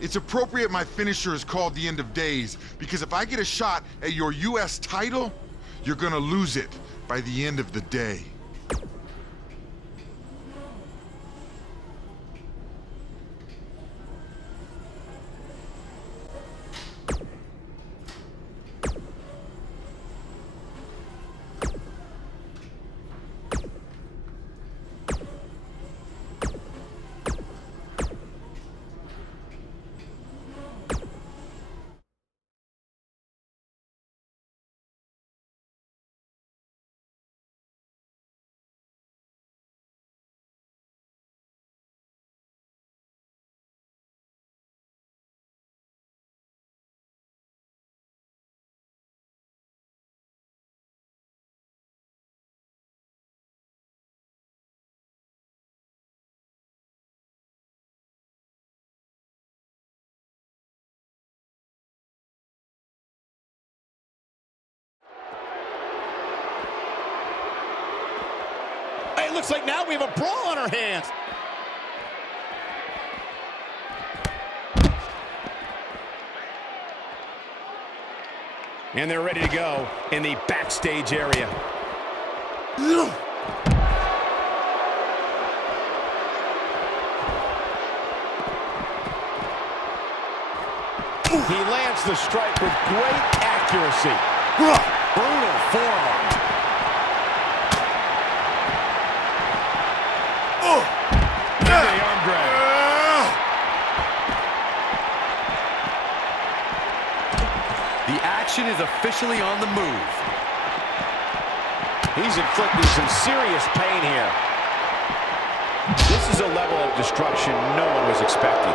It's appropriate my finisher is called the End of Days, because if I get a shot at your US title, you're gonna lose it by the end of the day. It looks like now we have a brawl on our hands. And they're ready to go in the backstage area. He lands the strike with great accuracy. Brutal forearm. The action is officially on the move. He's inflicting some serious pain here. This is a level of destruction no one was expecting.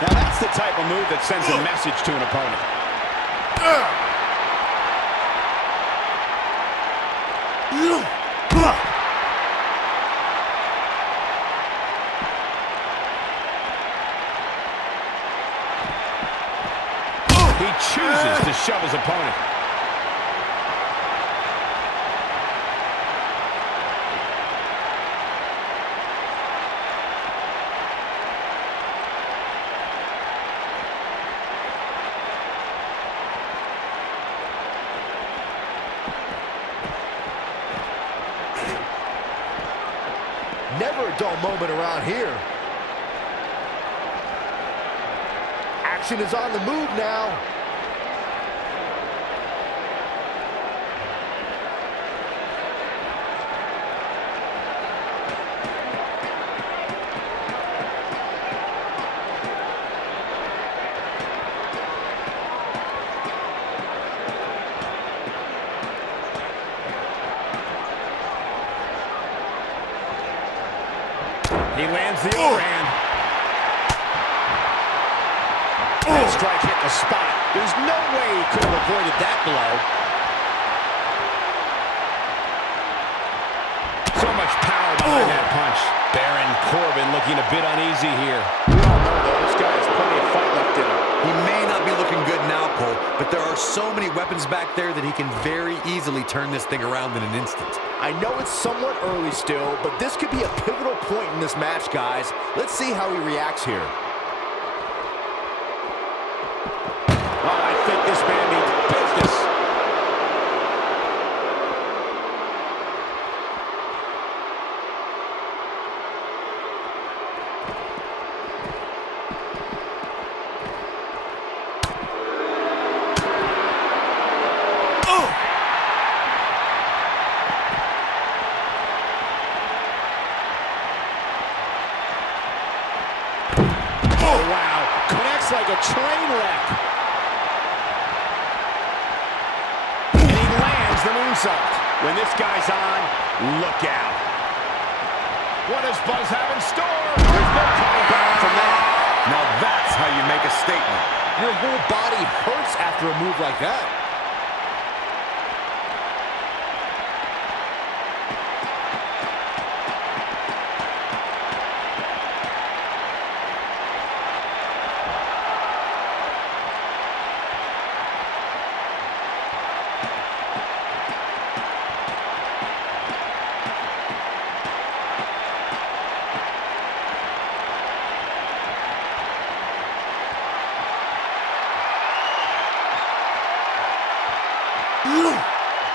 Now that's the type of move that sends a message to an opponent. He chooses to shove his opponent. Never a dull moment around here. Action is on the move now. He lands the overhand. That strike hit the spot. There's no way he could have avoided that blow. So much power behind that punch. Baron Corbin looking a bit uneasy here. We all know though, this guy has plenty of fight left in him. He may not be looking good now, Cole, but there are so many weapons back there that he can very easily turn this thing around in an instant. I know it's somewhat early still, but this could be a pivotal point in this match, guys. Let's see how he reacts here. Oh, I think this man means business. Oh, wow. Connects like a train wreck. And he lands the moonsault. When this guy's on, look out. What does Buzz have in store? There's no coming back from that. Now that's how you make a statement. Your whole body hurts after a move like that.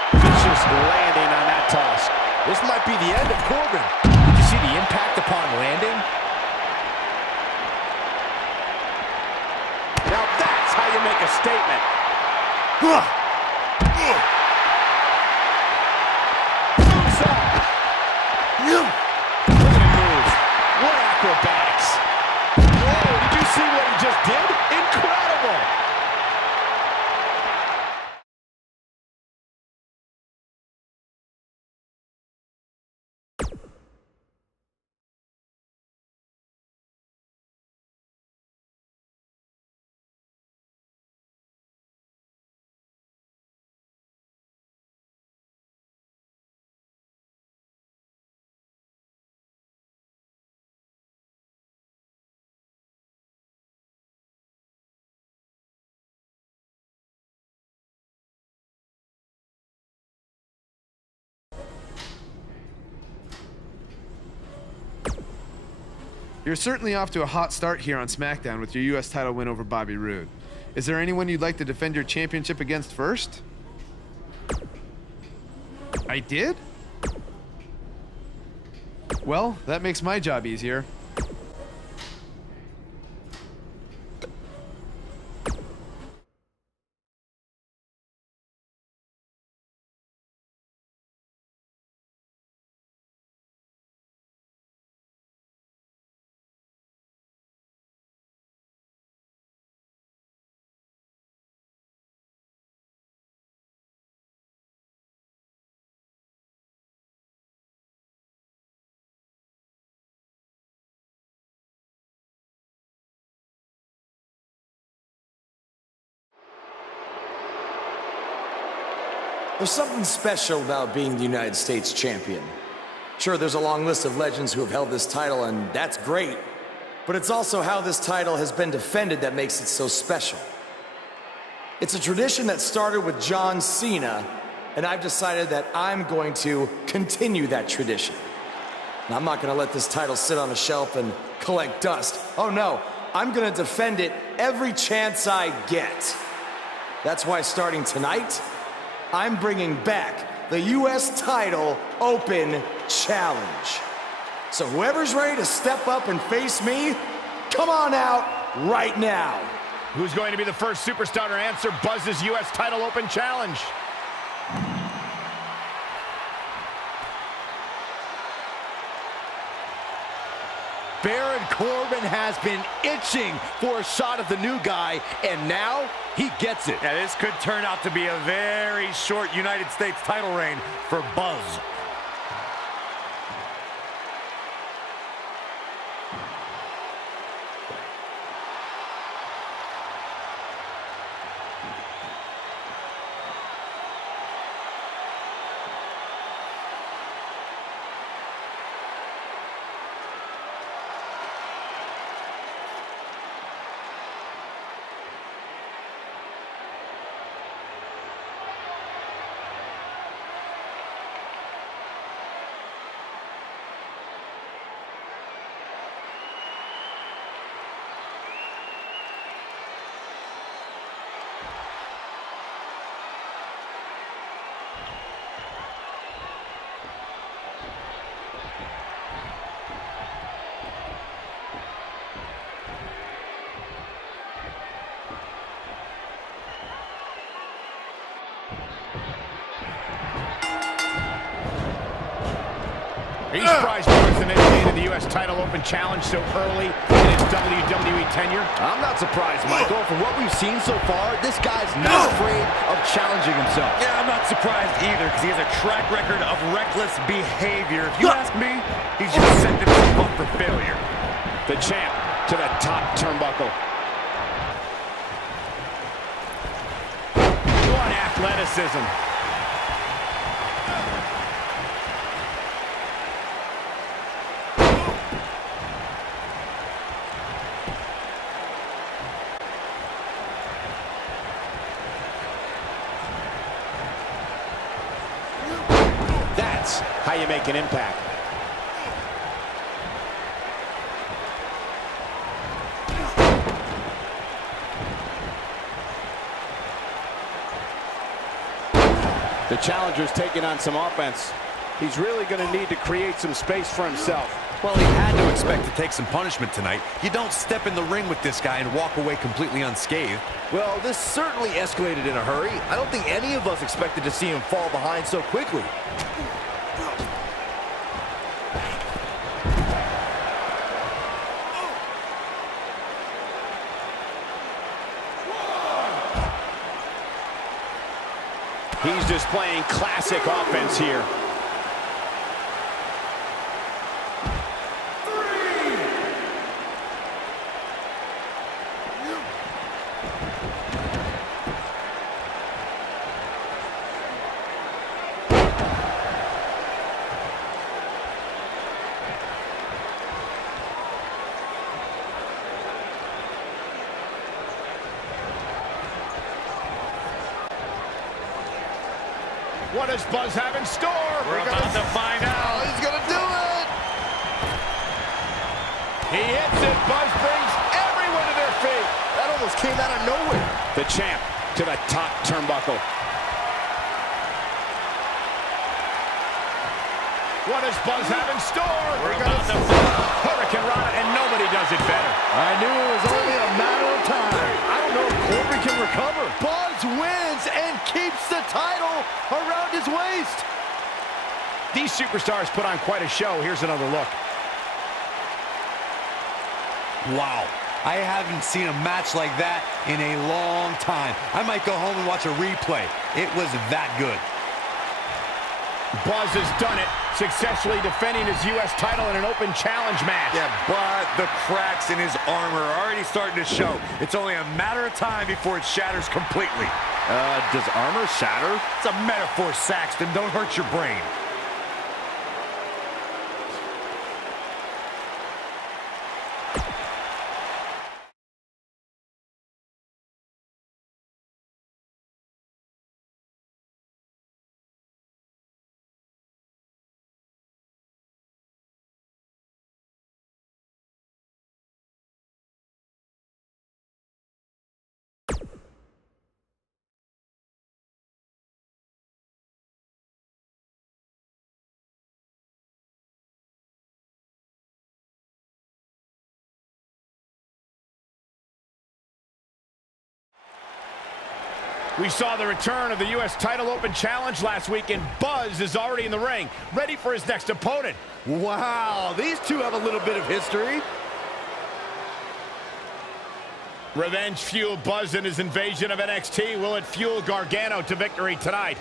Vicious landing on that toss. This might be the end of Corbin. Did you see the impact upon landing? Now that's how you make a statement. Moves up. Look at him move. What acrobatics. Whoa, did you see what he just did? Incredible. You're certainly off to a hot start here on SmackDown with your U.S. title win over Bobby Roode. Is there anyone you'd like to defend your championship against first? I did? Well, that makes my job easier. There's something special about being the United States champion. Sure, there's a long list of legends who have held this title, and that's great. But it's also how this title has been defended that makes it so special. It's a tradition that started with John Cena, and I've decided that I'm going to continue that tradition. And I'm not going to let this title sit on a shelf and collect dust. Oh no, I'm going to defend it every chance I get. That's why starting tonight, I'm bringing back the U.S. Title Open Challenge. So whoever's ready to step up and face me, come on out right now. Who's going to be the first superstar to answer Buzz's U.S. Title Open Challenge? Baron Corbin has been itching for a shot of the new guy, and now he gets it. Yeah, this could turn out to be a very short United States title reign for Buzz. Are you surprised Corbin's initiated the U.S. Title Open Challenge so early in his WWE tenure? I'm not surprised, Michael. From what we've seen so far, this guy's not afraid of challenging himself. Yeah, I'm not surprised either, because he has a track record of reckless behavior. If you ask me, he's just setting himself up for failure. The champ to the top turnbuckle. What athleticism. That's how you make an impact. The challenger's taking on some offense. He's really going to need to create some space for himself. Well, he had to expect to take some punishment tonight. You don't step in the ring with this guy and walk away completely unscathed. Well, this certainly escalated in a hurry. I don't think any of us expected to see him fall behind so quickly. He's displaying classic offense here. What does Buzz have in store? We're about to find out. Oh, he's gonna do it! He hits it. Buzz brings everyone to their feet. That almost came out of nowhere. The champ to the top turnbuckle. What does Buzz have in store? We're about to Hurricane Rana, and nobody does it better. I knew it was only a matter of time. I don't know if Corbin can recover. Buzz wins and keeps the title around his waist. These superstars put on quite a show. Here's another look. Wow. I haven't seen a match like that in a long time. I might go home and watch a replay. It was that good. Buzz has done it, successfully defending his U.S. title in an open challenge match. Yeah, but the cracks in his armor are already starting to show. It's only a matter of time before it shatters completely. Does armor shatter? It's a metaphor, Saxton. Don't hurt your brain. We saw the return of the U.S. title open challenge last week, and Buzz is already in the ring, ready for his next opponent. Wow, these two have a little bit of history. Revenge fueled Buzz in his invasion of NXT. Will it fuel Gargano to victory tonight?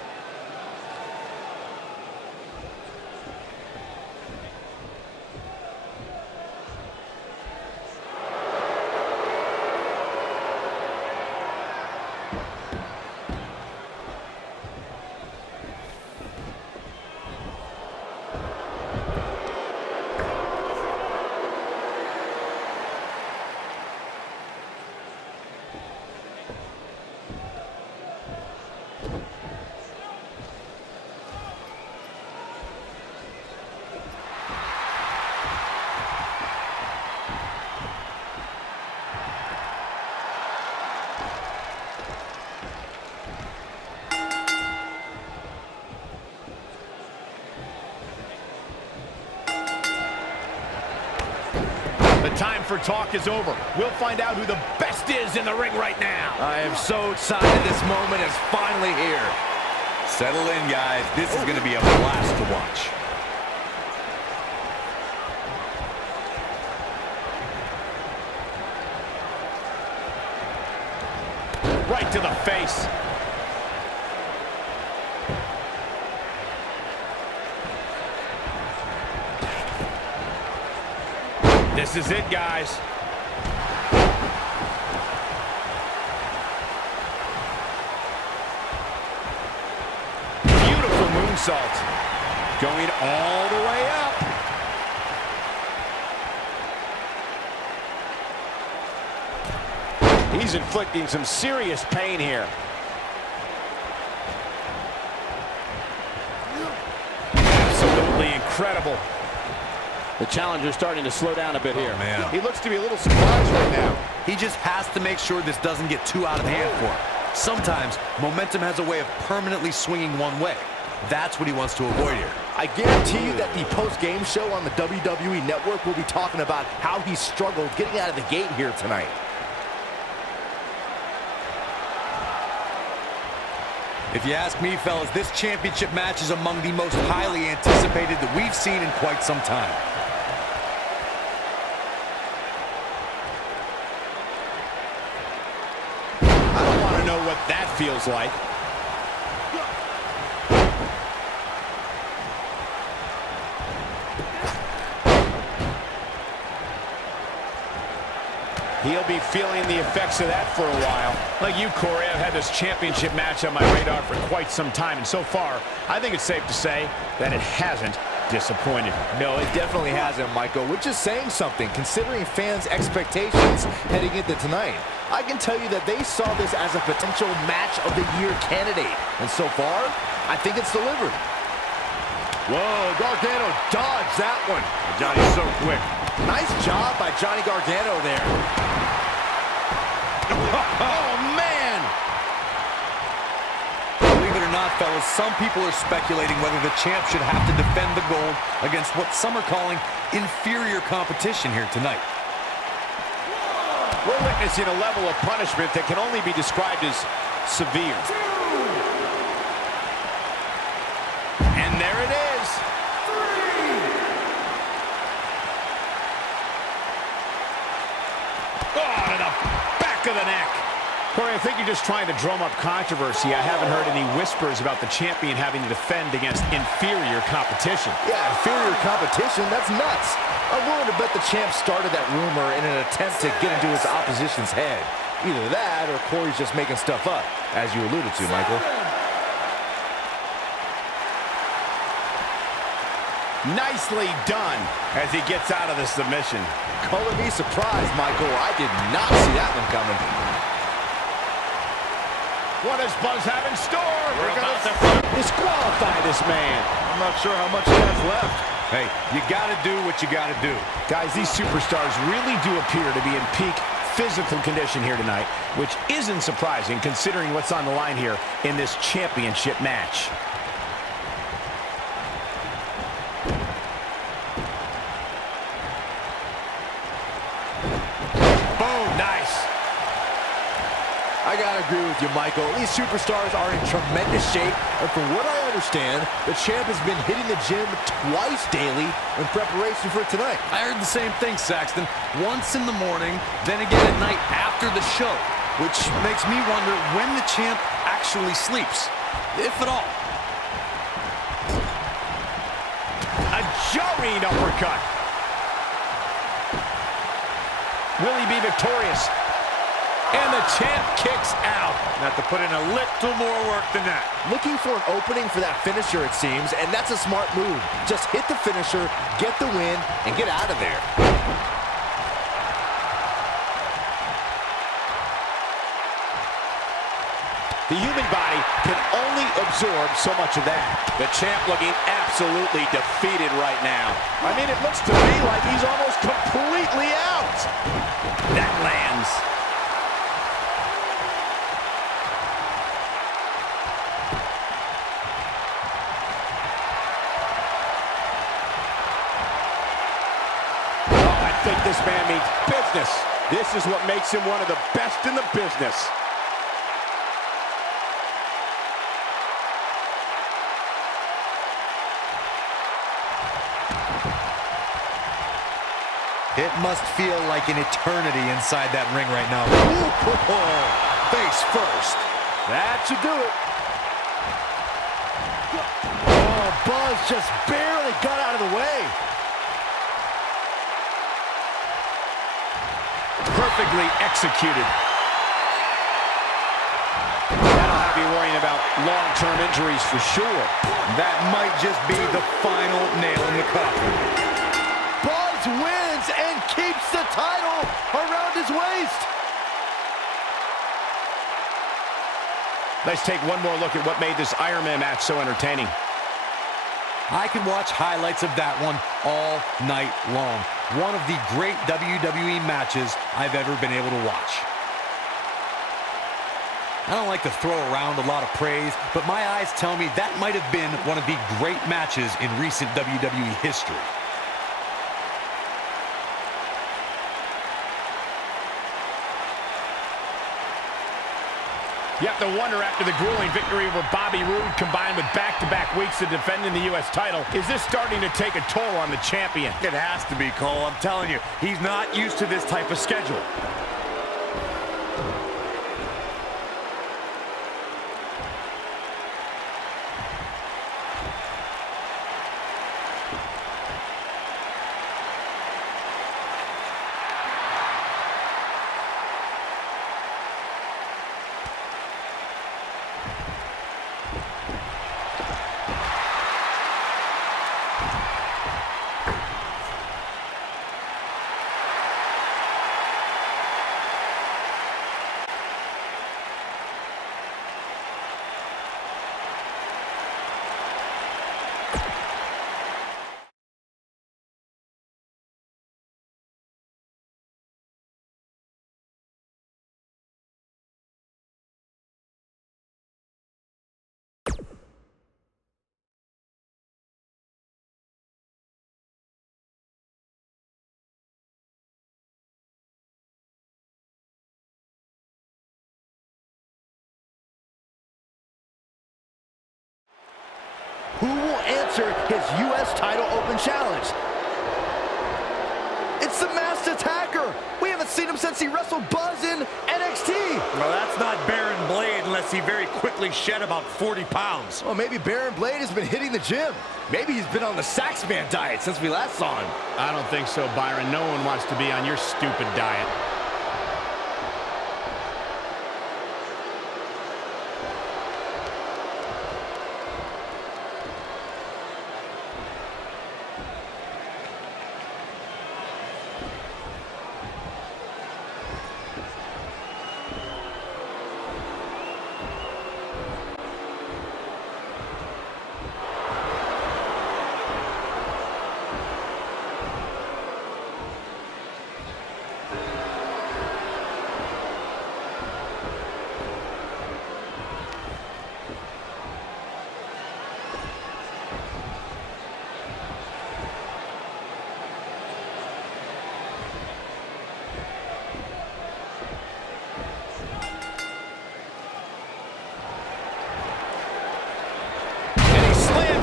The time for talk is over. We'll find out who the best is in the ring right now. I am so excited this moment is finally here. Settle in, guys. This is going to be a blast to watch. Right to the face. This is it, guys. moonsault. Going all the way up. He's inflicting some serious pain here. Absolutely incredible. The challenger's starting to slow down a bit here. Man. He looks to be a little surprised right now. He just has to make sure this doesn't get too out of hand for him. Sometimes, momentum has a way of permanently swinging one way. That's what he wants to avoid here. I guarantee you that the post-game show on the WWE Network will be talking about how he struggled getting out of the gate here tonight. If you ask me, fellas, this championship match is among the most highly anticipated that we've seen in quite some time. I don't want to know what that feels like. He'll be feeling the effects of that for a while. Like you, Corey, I've had this championship match on my radar for quite some time, and so far, I think it's safe to say that it hasn't disappointed. No, it definitely hasn't, Michael, which is saying something, considering fans' expectations heading into tonight. I can tell you that they saw this as a potential match of the year candidate, and so far, I think it's delivered. Whoa, Gargano dodged that one. Johnny's so quick. Nice job by Johnny Gargano there. Oh, man! Believe it or not, fellas, some people are speculating whether the champ should have to defend the gold against what some are calling inferior competition here tonight. We're witnessing a level of punishment that can only be described as severe. And there it is. Oh, to the back of the neck. Corey, I think you're just trying to drum up controversy. I haven't heard any whispers about the champion having to defend against inferior competition. Yeah, inferior competition, that's nuts. I'm willing to bet the champ started that rumor in an attempt to get into his opposition's head. Either that or Corey's just making stuff up, as you alluded to, Michael. Nicely done as he gets out of the submission. Color me surprised, Michael. I did not see that one coming. What does Buzz have in store? We're about to disqualify this man. I'm not sure how much he has left. Hey, you gotta do what you gotta do. Guys, these superstars really do appear to be in peak physical condition here tonight, which isn't surprising considering what's on the line here in this championship match. Boom, nice. I gotta agree with you, Michael. These superstars are in tremendous shape, and from what I understand, the champ has been hitting the gym twice daily in preparation for tonight. I heard the same thing, Saxton. Once in the morning, then again at night after the show, which makes me wonder when the champ actually sleeps, if at all. A jarring uppercut. Will he be victorious? And the champ kicks out. Have to put in a little more work than that. Looking for an opening for that finisher, it seems, and that's a smart move. Just hit the finisher, get the win, and get out of there. The human body can only absorb so much of that. The champ looking absolutely defeated right now. I mean, it looks to me like he's almost completely out. That lands. Oh, I think this man means business. This is what makes him one of the best in the business. It must feel like an eternity inside that ring right now. Face first. That should do it. Oh, Buzz just barely got out of the way. Perfectly executed. That'll have you worrying about out long-term injuries for sure. That might just be the final nail in the coffin. Buzz wins and keeps the title around his waist. Let's take one more look at what made this Iron Man match so entertaining. I can watch highlights of that one all night long. One of the great WWE matches I've ever been able to watch. I don't like to throw around a lot of praise, but my eyes tell me that might have been one of the great matches in recent WWE history. You have to wonder, after the grueling victory over Bobby Roode combined with back-to-back weeks of defending the U.S. title, is this starting to take a toll on the champion? It has to be, Cole. I'm telling you, he's not used to this type of schedule. Who will answer his U.S. title open challenge? It's the Masked Attacker. We haven't seen him since he wrestled Buzz in NXT. Well, that's not Baron Blade unless he very quickly shed about 40 pounds. Well, maybe Baron Blade has been hitting the gym. Maybe he's been on the Saxman diet since we last saw him. I don't think so, Byron. No one wants to be on your stupid diet.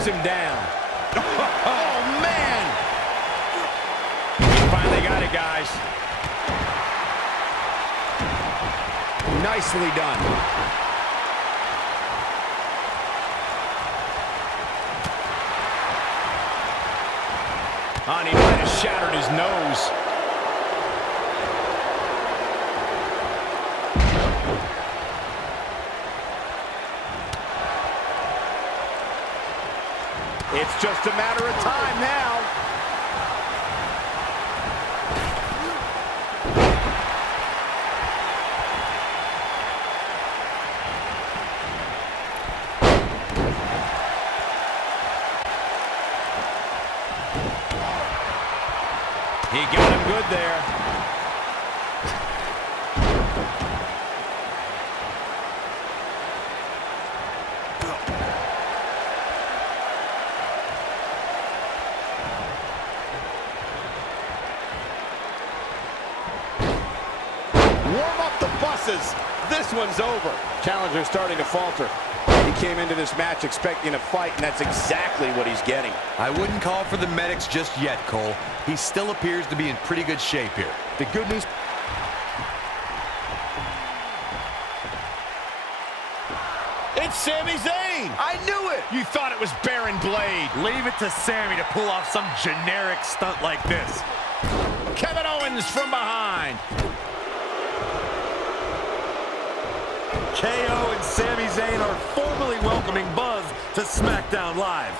Him down. Oh, man! He finally got it, guys. Nicely done. And he might have shattered his nose. It's just a matter of time now. He got him good there. This one's over. Challenger's starting to falter. He came into this match expecting a fight, and that's exactly what he's getting. I wouldn't call for the medics just yet, Cole. He still appears to be in pretty good shape here. The good news... It's Sami Zayn! I knew it! You thought it was Baron Blade. Leave it to Sammy to pull off some generic stunt like this. Kevin Owens from behind. KO and Sami Zayn are formally welcoming Buzz to SmackDown Live.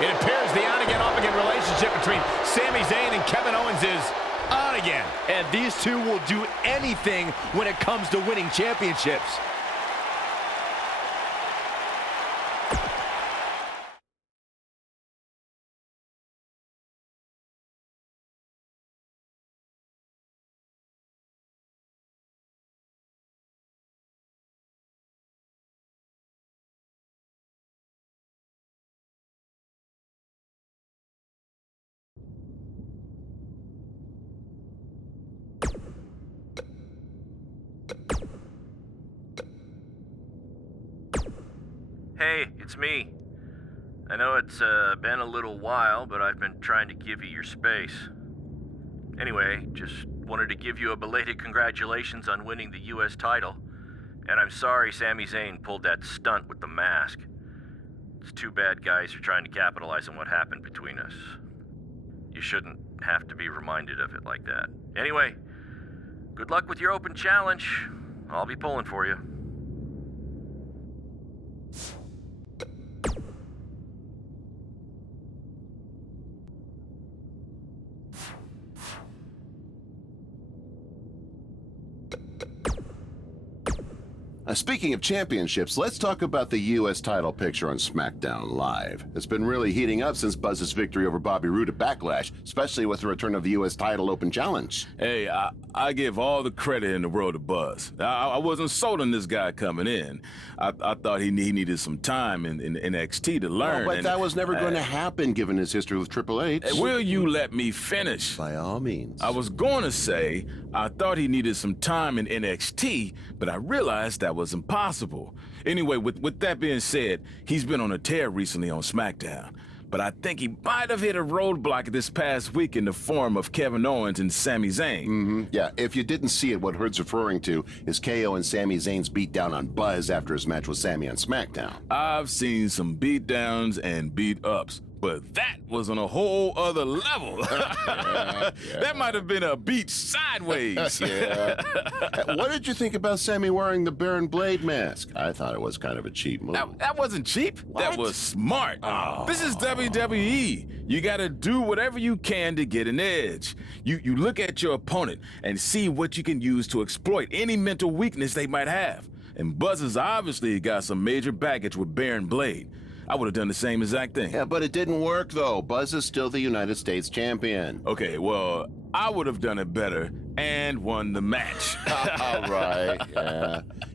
It appears the on-again, off-again relationship between Sami Zayn and Kevin Owens is on again. And these two will do anything when it comes to winning championships. Hey, it's me. I know it's been a little while, but I've been trying to give you your space. Anyway, just wanted to give you a belated congratulations on winning the US title. And I'm sorry Sami Zayn pulled that stunt with the mask. It's too bad guys are trying to capitalize on what happened between us. You shouldn't have to be reminded of it like that. Anyway, good luck with your open challenge. I'll be pulling for you. Speaking of championships, let's talk about the U.S. title picture on SmackDown Live. It's been really heating up since Buzz's victory over Bobby Roode at Backlash, especially with the return of the U.S. title open challenge. Hey, I give all the credit in the world to Buzz. I wasn't sold on this guy coming in. I thought he needed some time in NXT to learn. But that was never going to happen given his history with Triple H. Will you let me finish? By all means. I was going to say I thought he needed some time in NXT, but I realized that was impossible. Anyway, with that being said, he's been on a tear recently on SmackDown. But I think he might have hit a roadblock this past week in the form of Kevin Owens and Sami Zayn. Yeah, if you didn't see it, what Hood's referring to is KO and Sami Zayn's beatdown on Buzz after his match with Sami on SmackDown. I've seen some beatdowns and beat-ups, but that was on a whole other level. That might have been a beat sideways. What did you think about Sami wearing the Baron Blade mask? I thought it was kind of a cheap move. That wasn't cheap. That was smart. This is WWE. You gotta do whatever you can to get an edge. You look at your opponent and see what you can use to exploit any mental weakness they might have. And Buzz has obviously got some major baggage with Baron Blade. I would have done the same exact thing. Yeah, but it didn't work, though. Buzz is still the United States champion. Okay, well, I would have done it better and won the match. All right,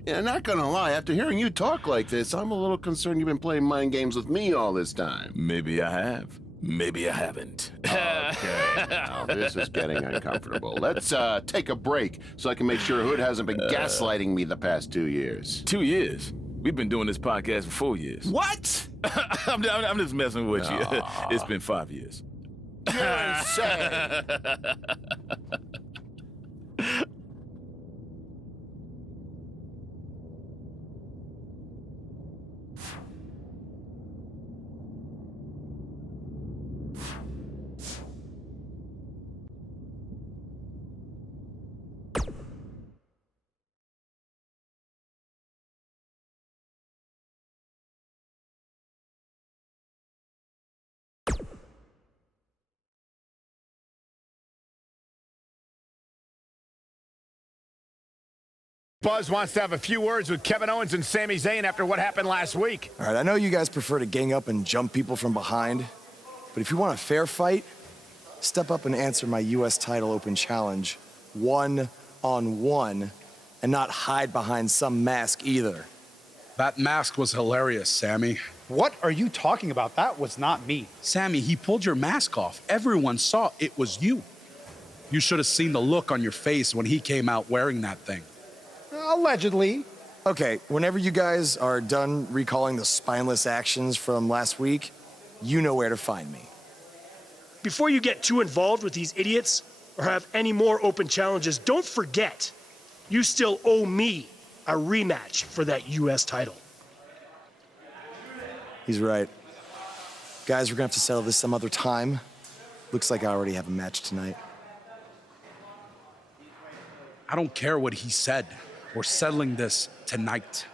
yeah. Not gonna lie, after hearing you talk like this, I'm a little concerned you've been playing mind games with me all this time. Maybe I have. Maybe I haven't. Okay, now this is getting uncomfortable. Let's take a break so I can make sure Hood hasn't been gaslighting me the past 2 years. 2 years? We've been doing this podcast for 4 years. What? I'm just messing with you. It's been 5 years. You're insane. Buzz wants to have a few words with Kevin Owens and Sami Zayn after what happened last week. All right, I know you guys prefer to gang up and jump people from behind, but if you want a fair fight, step up and answer my U.S. title open challenge one-on-one and not hide behind some mask either. That mask was hilarious, Sammy. What are you talking about? That was not me. Sammy, he pulled your mask off. Everyone saw it was you. You should have seen the look on your face when he came out wearing that thing. Allegedly. Okay, whenever you guys are done recalling the spineless actions from last week, you know where to find me. Before you get too involved with these idiots or have any more open challenges, don't forget, you still owe me a rematch for that U.S. title. He's right. Guys, we're gonna have to settle this some other time. Looks like I already have a match tonight. I don't care what he said. We're settling this tonight.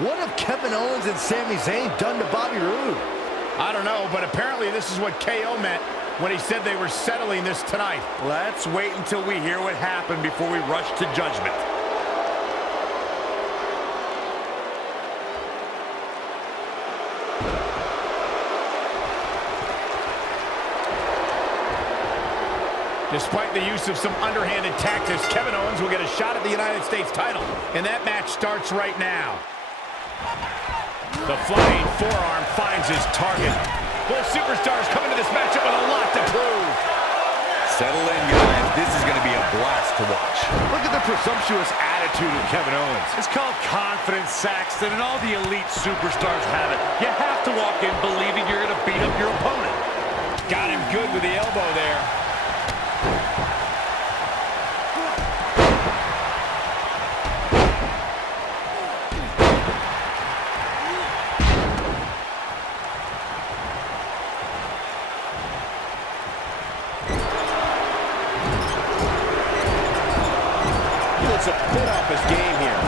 What have Kevin Owens and Sami Zayn done to Bobby Roode? I don't know, but apparently this is what KO meant when he said they were settling this tonight. Let's wait until we hear what happened before we rush to judgment. Despite the use of some underhanded tactics, Kevin Owens will get a shot at the United States title, and that match starts right now. The flying forearm finds his target. Both superstars come into this matchup with a lot to prove. Settle in, guys. This is going to be a blast to watch. Look at the presumptuous attitude of Kevin Owens. It's called confidence, Saxton, and all the elite superstars have it. You have to walk in believing you're going to beat up your opponent. Got him good with the elbow there. A bit off his game here.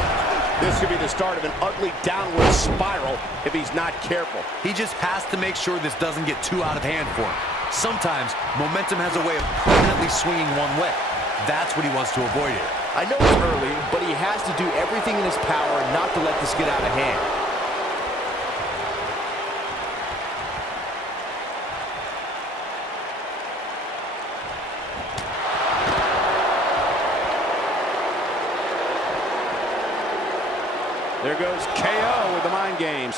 This could be the start of an ugly downward spiral if he's not careful. He just has to make sure this doesn't get too out of hand for him. Sometimes momentum has a way of permanently swinging one way. That's what he wants to avoid here. I know it's early, but he has to do everything in his power not to let this get out of hand. There goes KO with the mind games.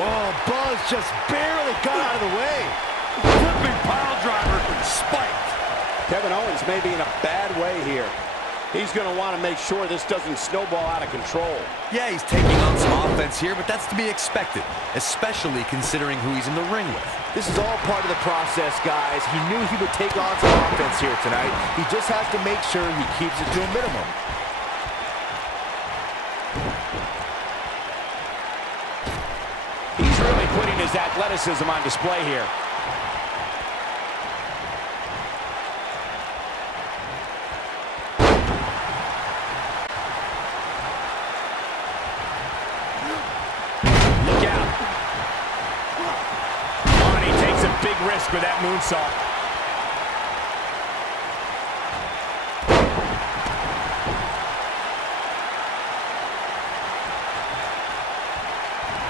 Oh, Buzz just barely got out of the way. Flipping pile driver, spiked. Kevin Owens may be in a bad way here. He's going to want to make sure this doesn't snowball out of control. Yeah, he's taking on some offense here, but that's to be expected, especially considering who he's in the ring with. This is all part of the process, guys. He knew he would take on some offense here tonight. He just has to make sure he keeps it to a minimum. He's really putting his athleticism on display here. Look out. Oh, and he takes a big risk with that moonsault.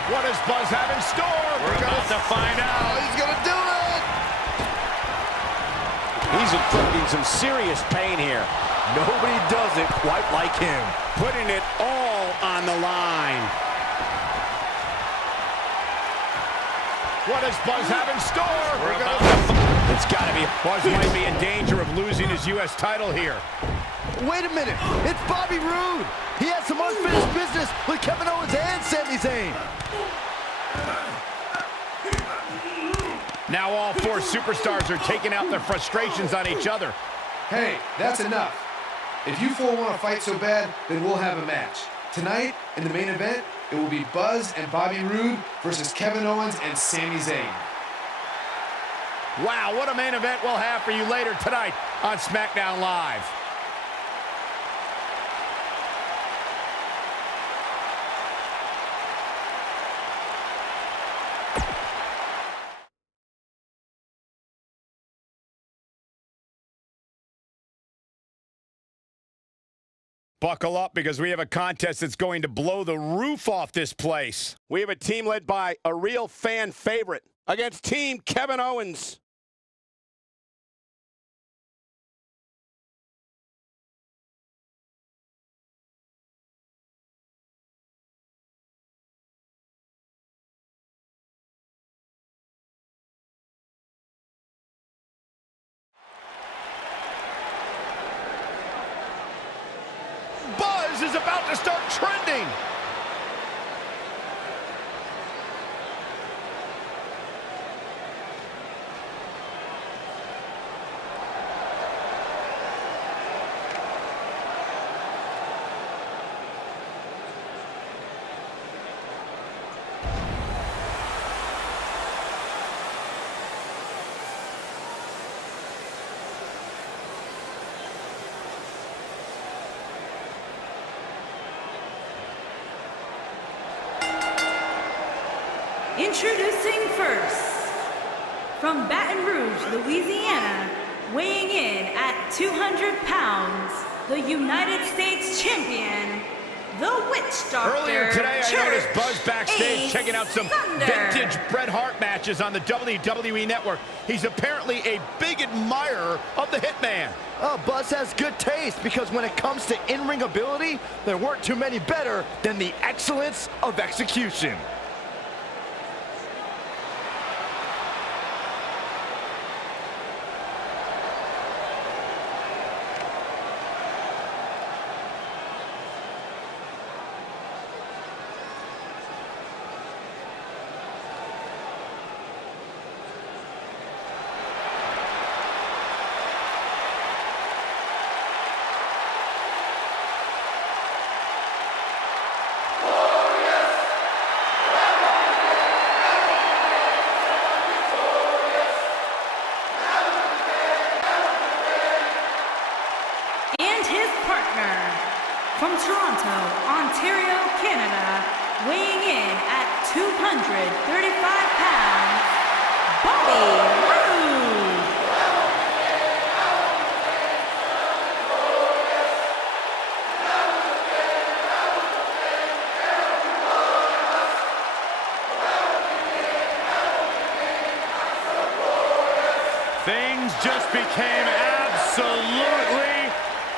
What does Buzz have in store? We're about to find out. He's gonna do it! He's inflicting some serious pain here. Nobody does it quite like him. Putting it all on the line. What does Buzz have in store? It's got to be. Buzz might be in danger of losing his U.S. title here. Wait a minute. It's Bobby Roode. He has some unfinished business with Kevin Owens and Sami Zayn. Now all four superstars are taking out their frustrations on each other. Hey, that's enough. If you four want to fight so bad, then we'll have a match. Tonight, in the main event, it will be Buzz and Bobby Roode versus Kevin Owens and Sami Zayn. Wow, what a main event we'll have for you later tonight on SmackDown Live. Buckle up because we have a contest that's going to blow the roof off this place. We have a team led by a real fan favorite against Team Kevin Owens. Buzz is about to start trending. Introducing first, from Baton Rouge, Louisiana, weighing in at 200 pounds, the United States champion, the Witch Doctor. Earlier today, I noticed Buzz backstage checking out some Thunder. vintage Bret Hart matches on the WWE Network. He's apparently a big admirer of the Hitman. Oh, Buzz has good taste because when it comes to in-ring ability, there weren't too many better than the excellence of execution. From Toronto, Ontario, Canada, weighing in at 235 pounds, Bobby Roode. Things just became absolutely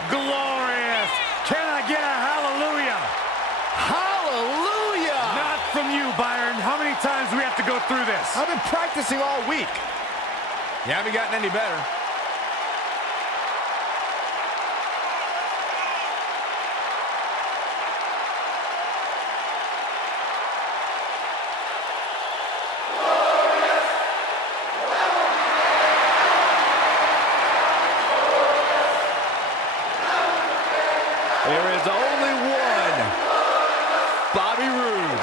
glorious. Can I get a hallelujah? Hallelujah! Not from you, Byron. How many times do we have to go through this? I've been practicing all week. You haven't gotten any better. There is only one Bobby Roode.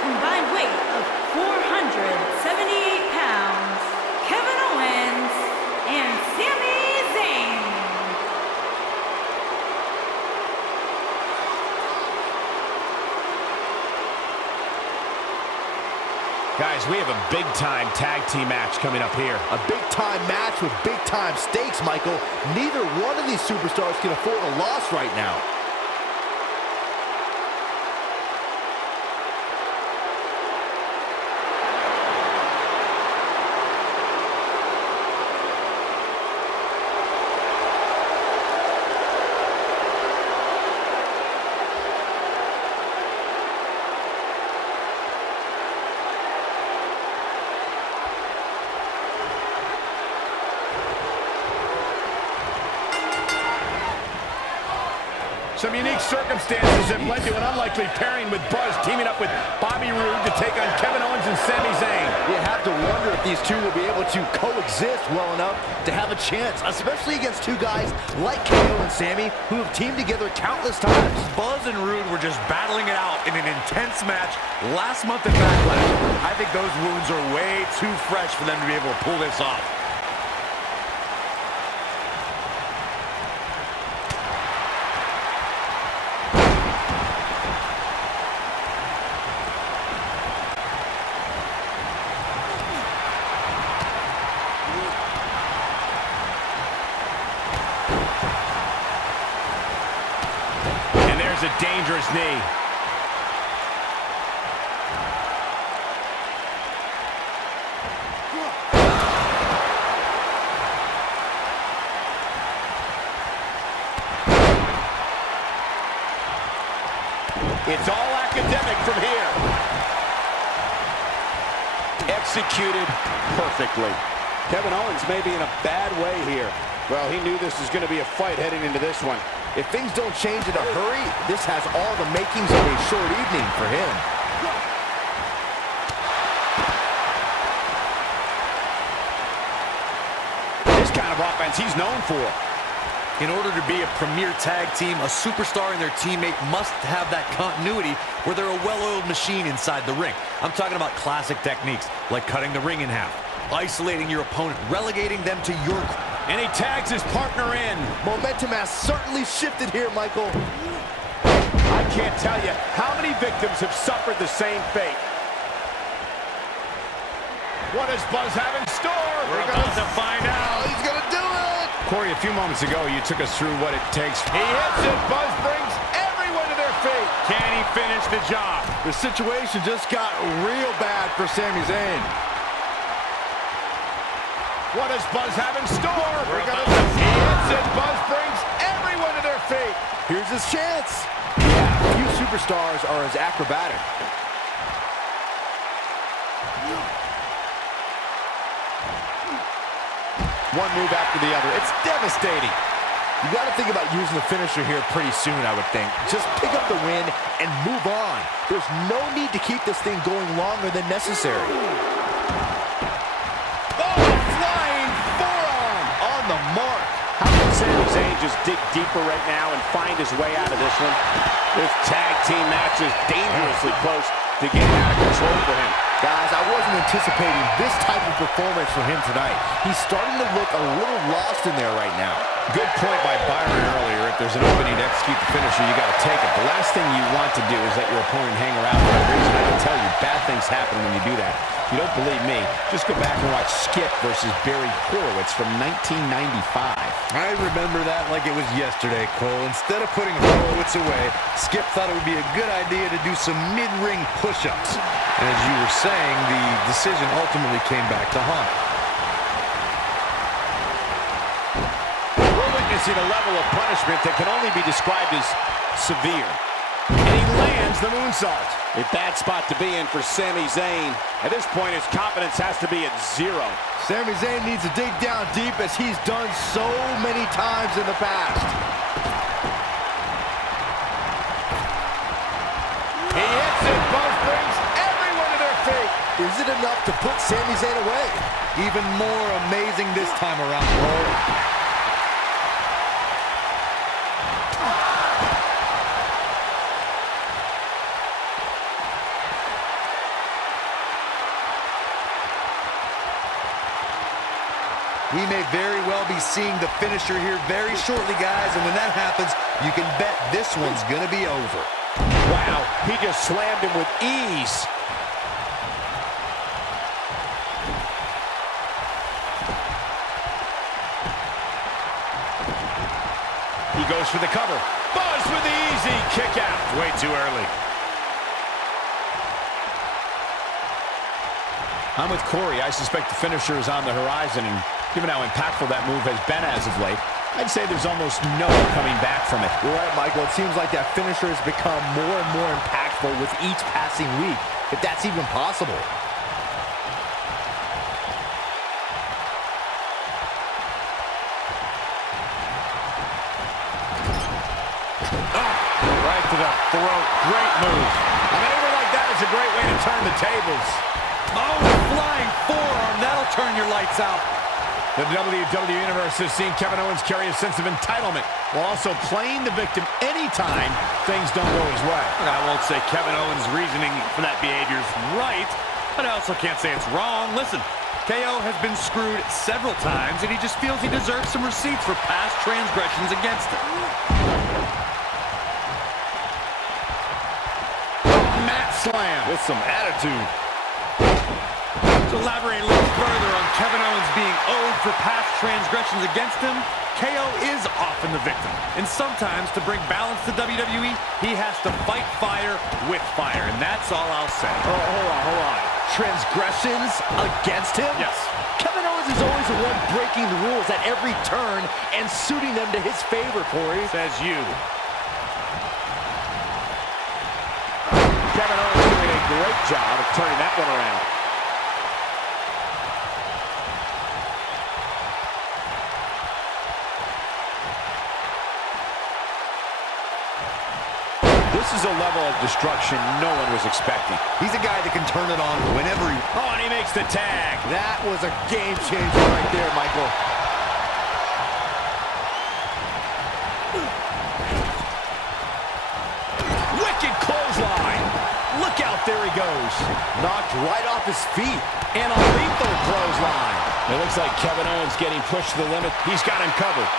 Combined weight of 478 pounds, Kevin Owens and Sami Zayn. Guys, we have a big-time tag team match coming up here. A big-time match with big-time stakes, Michael. Neither one of these superstars can afford a loss right now. Some unique circumstances have led to an unlikely pairing with Buzz teaming up with Bobby Roode to take on Kevin Owens and Sami Zayn. You have to wonder if these two will be able to coexist well enough to have a chance, especially against two guys like KO and Sami who have teamed together countless times. Buzz and Roode were just battling it out in an intense match last month at Backlash. I think those wounds are way too fresh for them to be able to pull this off. A dangerous knee. It's all academic from here. Executed perfectly. Kevin Owens may be in a bad way here. Well, he knew this was going to be a fight heading into this one. If things don't change in a hurry, this has all the makings of a short evening for him. This kind of offense he's known for. In order to be a premier tag team, a superstar and their teammate must have that continuity where they're a well-oiled machine inside the ring. I'm talking about classic techniques like cutting the ring in half, isolating your opponent, relegating them to your... And he tags his partner in. Momentum has certainly shifted here, Michael. I can't tell you how many victims have suffered the same fate. What does Buzz have in store? We're about to find out. He's gonna do it! Corey, a few moments ago, you took us through what it takes. He hits it. Buzz brings everyone to their feet. Can he finish the job? The situation just got real bad for Sami Zayn. What does Buzz have in store? He hits it. Buzz brings everyone to their feet. Here's his chance. Yeah, few superstars are as acrobatic. One move after the other. It's devastating. You got to think about using the finisher here pretty soon, I would think. Just pick up the win and move on. There's no need to keep this thing going longer than necessary. The mark. How can Sami Zayn just dig deeper right now and find his way out of this one? This tag team match is dangerously close to getting out of control for him. Guys, I wasn't anticipating this type of performance from him tonight. He's starting to look a little lost in there right now. Good point by Byron earlier. If there's an opening to execute the finisher, you got to take it. The last thing you want to do is let your opponent hang around for no reason. I can tell you, bad things happen when you do that. If you don't believe me, just go back and watch Skip versus Barry Horowitz from 1995. I remember that like it was yesterday, Cole. Instead of putting Horowitz away, Skip thought it would be a good idea to do some mid-ring push-ups. And as you were saying, the decision ultimately came back to haunt. We're witnessing a level of punishment that can only be described as severe. And he lands the moonsault. A bad spot to be in for Sami Zayn. At this point, his confidence has to be at zero. Sami Zayn needs to dig down deep as he's done so many times in the past. He hits it. Buzz brings everyone to their feet. Is it enough to put Sami Zayn away? Even more amazing this time around, Cole. We may very well be seeing the finisher here very shortly, guys, and when that happens, you can bet this one's going to be over. Wow, he just slammed him with ease. He goes for the cover. Buzz with the easy kick out. Way too early. I'm with Corey. I suspect the finisher is on the horizon, and given how impactful that move has been as of late, I'd say there's almost no coming back from it. You're right, Michael. It seems like that finisher has become more and more impactful with each passing week, if that's even possible. throat. Great move. A maneuver like that is a great way to turn the tables. Oh, flying forearm. That'll turn your lights out. The WWE Universe has seen Kevin Owens carry a sense of entitlement while also playing the victim anytime things don't go his way. I won't say Kevin Owens' reasoning for that behavior is right, but I also can't say it's wrong. Listen, KO has been screwed several times, and he just feels he deserves some receipts for past transgressions against him. Mat slam with some attitude. To elaborate a little further on Kevin Owens being owed for past transgressions against him, KO is often the victim. And sometimes, to bring balance to WWE, he has to fight fire with fire. And that's all I'll say. Oh, hold on. Transgressions against him? Yes. Kevin Owens is always the one breaking the rules at every turn and suiting them to his favor, Corey. Says you. Kevin Owens doing a great job of turning that one around. This is a level of destruction no one was expecting. He's a guy that can turn it on whenever he... Oh, and he makes the tag. That was a game changer right there, Michael. Wicked clothesline. Look out, there he goes. Knocked right off his feet. And a lethal clothesline. It looks like Kevin Owens getting pushed to the limit. He's got him covered.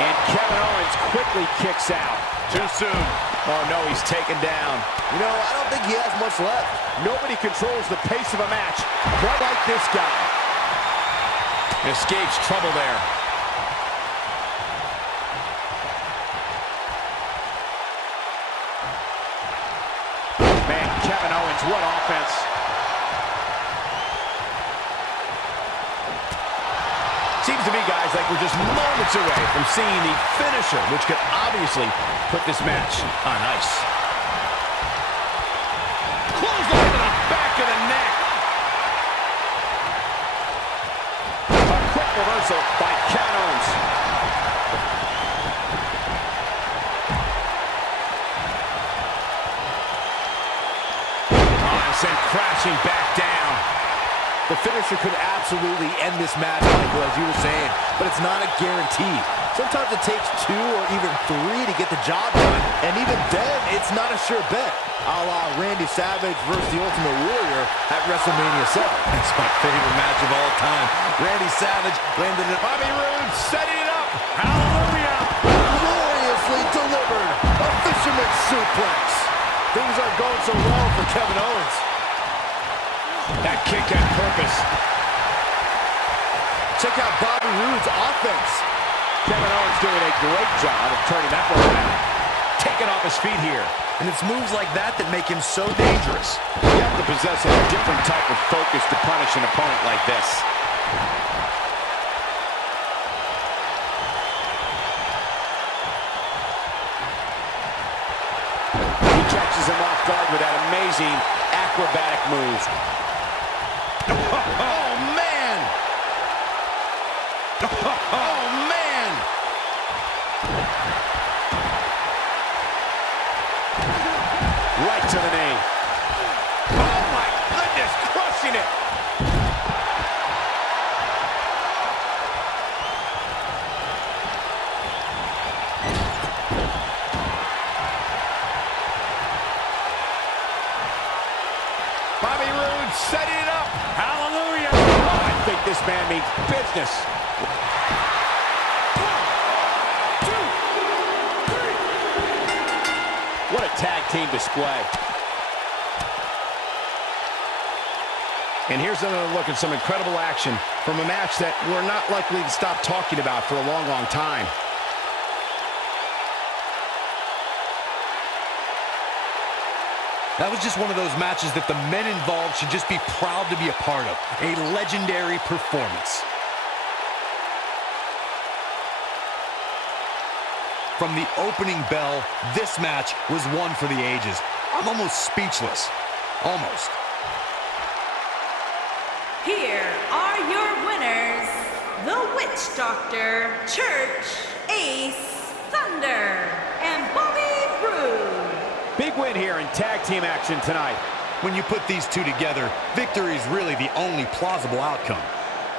And Kevin Owens quickly kicks out. Too soon. Oh, no, he's taken down. You know, I don't think he has much left. Nobody controls the pace of a match quite like this guy. Escapes trouble there. Man, Kevin Owens, what offense. Seems to me, guys, like we're just moments away from seeing the finisher, which could obviously put this match on ice. Clothesline to the back of the neck. A quick reversal by Kevin Owens. Oh, and sent crashing back down. The finisher could absolutely end this match, Michael, as you were saying, but it's not a guarantee. Sometimes it takes 2 or even 3 to get the job done, and even then, it's not a sure bet. A la Randy Savage versus the Ultimate Warrior at WrestleMania 7. That's my favorite match of all time. Randy Savage landed it. Bobby Roode setting it up. Hallelujah. Gloriously delivered. A fisherman's suplex. Things aren't going so well for Kevin Owens. That kick had purpose. Check out Bobby Roode's offense. Kevin Owens doing a great job of turning that one around. Taking off his feet here. And it's moves like that that make him so dangerous. You have to possess a different type of focus to punish an opponent like this. He catches him off guard with that amazing acrobatic move. Oh, man! Oh, man! Right to the knee. Oh, my goodness, crushing it! Bobby Roode setting it up. Hallelujah. Oh, I think this man means business. 1, 2, 3. What a tag team display. And here's another look at some incredible action from a match that we're not likely to stop talking about for a long, long time. That was just one of those matches that the men involved should just be proud to be a part of. A legendary performance. From the opening bell, this match was one for the ages. I'm almost speechless. Almost. Here are your winners, the Witch Doctor, Church, Ace, Thunder, and Bobby Roode. win here in tag team action tonight. When you put these two together, victory is really the only plausible outcome.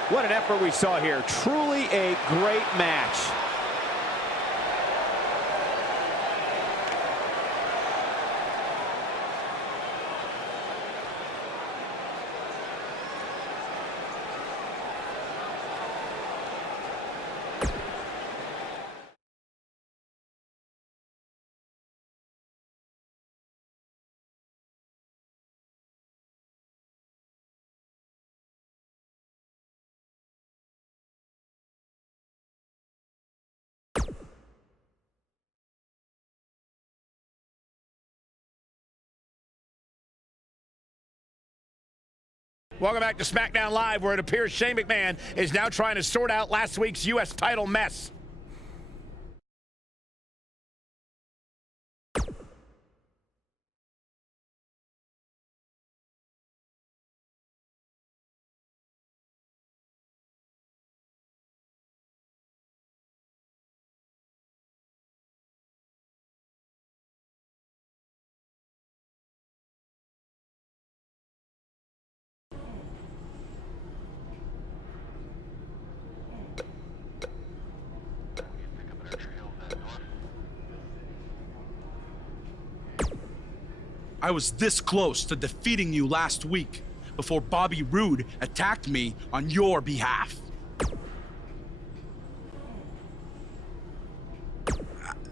What an effort we saw here. Truly a great match. Welcome back to SmackDown Live, where it appears Shane McMahon is now trying to sort out last week's U.S. title mess. I was this close to defeating you last week before Bobby Roode attacked me on your behalf.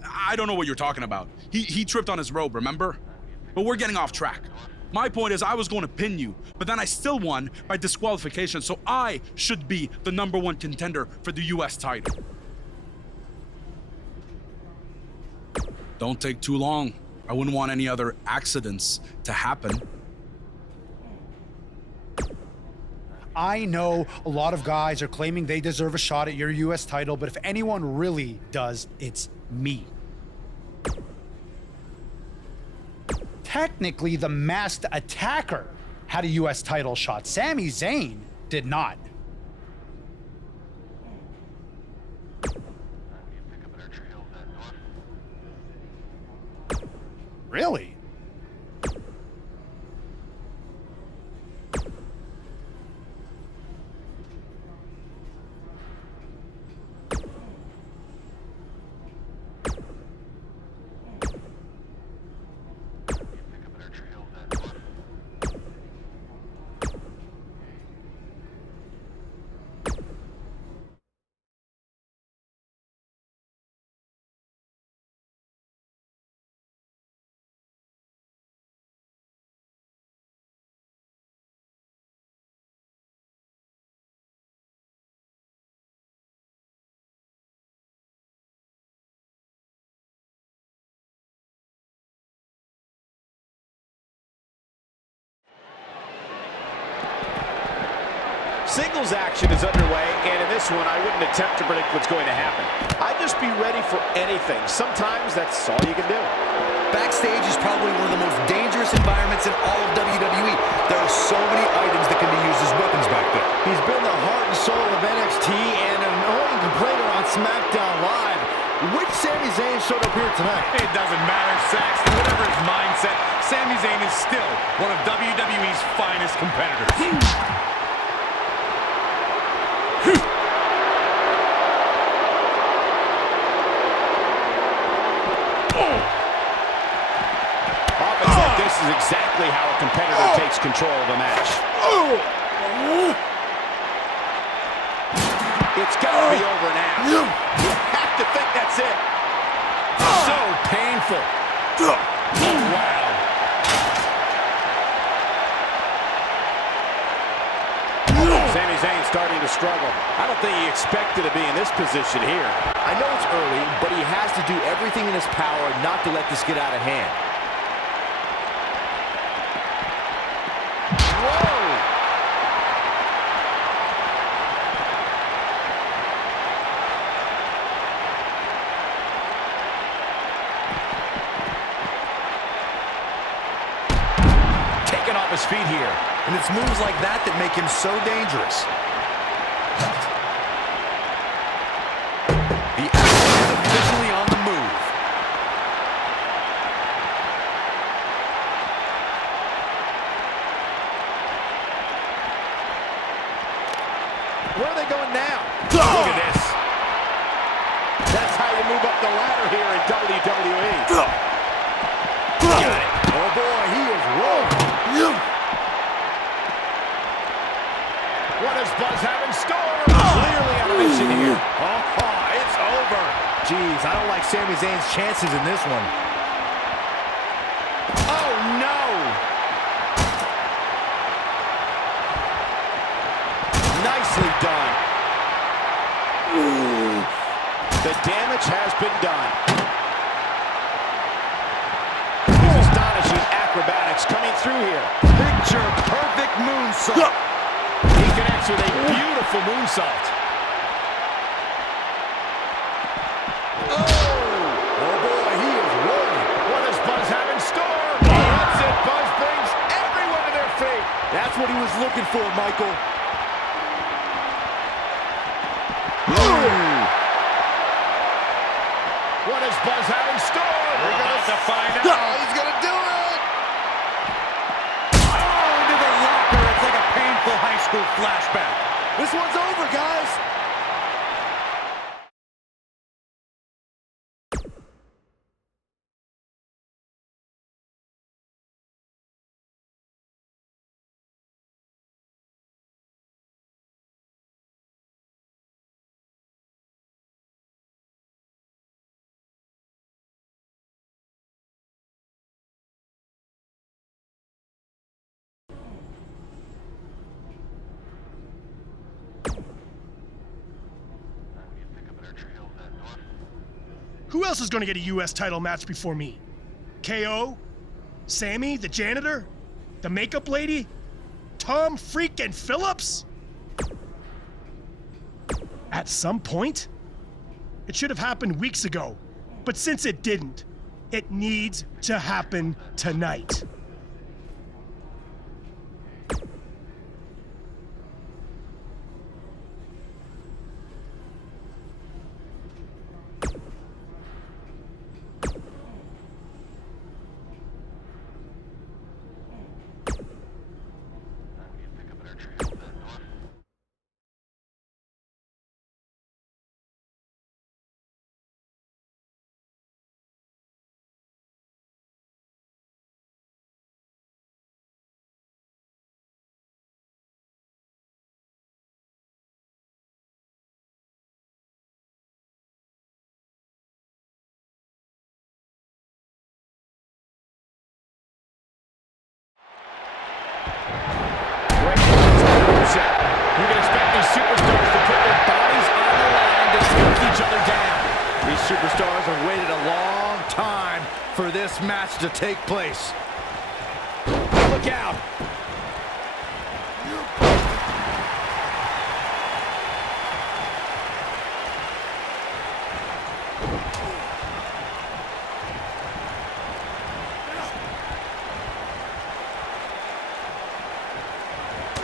I don't know what you're talking about. He tripped on his robe, remember? But we're getting off track. My point is I was going to pin you, but then I still won by disqualification, so I should be the #1 contender for the US title. Don't take too long. I wouldn't want any other accidents to happen. I know a lot of guys are claiming they deserve a shot at your US title, but if anyone really does, it's me. Technically, the Masked Attacker had a US title shot. Sami Zayn did not. Really? Singles action is underway, and in this one, I wouldn't attempt to predict what's going to happen. I'd just be ready for anything. Sometimes that's all you can do. Backstage is probably one of the most dangerous environments in all of WWE. There are so many items that can be used as weapons back there. He's been the heart and soul of NXT and an annoying complainer on SmackDown Live. Which Sami Zayn showed up here tonight? It doesn't matter, Saxton. Whatever his mindset, Sami Zayn is still one of WWE's finest competitors. Offense like this is exactly how a competitor takes control of a match. It's got to be over now. You have to think that's it. So painful. Oh, wow. Sami Zayn starting to struggle. I don't think he expected to be in this position here. I know it's early, but he has to do everything in his power not to let this get out of hand. Whoa! Taken off his feet here. And it's moves like that that make him so dangerous. The athlete is officially on the move. Where are they going now? Look at this. That's how you move up the ladder here in WWE. Got it. Oh boy, he is rolling. What does Buzz have in store? Clearly on a mission here. Oh, it's over. Jeez, I don't like Sami Zayn's chances in this one. Oh no! Nicely done. The damage has been done. These astonishing acrobatics coming through here. Picture perfect moonsault. He connects with a beautiful moonsault. Oh boy, he is rolling. What does Buzz have in store? That's it. Buzz brings everyone to their feet. That's what he was looking for, Michael. What does Buzz have in store? We're about to find out. He's gonna do it. Oh, into the locker. It's like a painful high school flashback. This one's over, guys. Who else is going to get a U.S. title match before me? KO? Sammy, the janitor? The makeup lady? Tom freaking Phillips? At some point? It should have happened weeks ago. But since it didn't, it needs to happen tonight. You can expect these superstars to put their bodies on the line to take each other down. These superstars have waited a long time for this match to take place. Look out.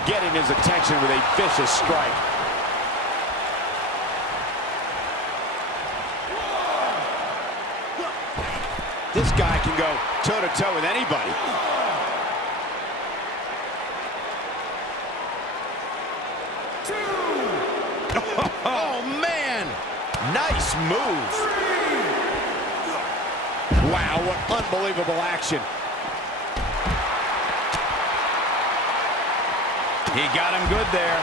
Getting his attention with a vicious strike. This guy can go toe-to-toe with anybody. Oh, man! Nice move. Wow, what unbelievable action. He got him good there.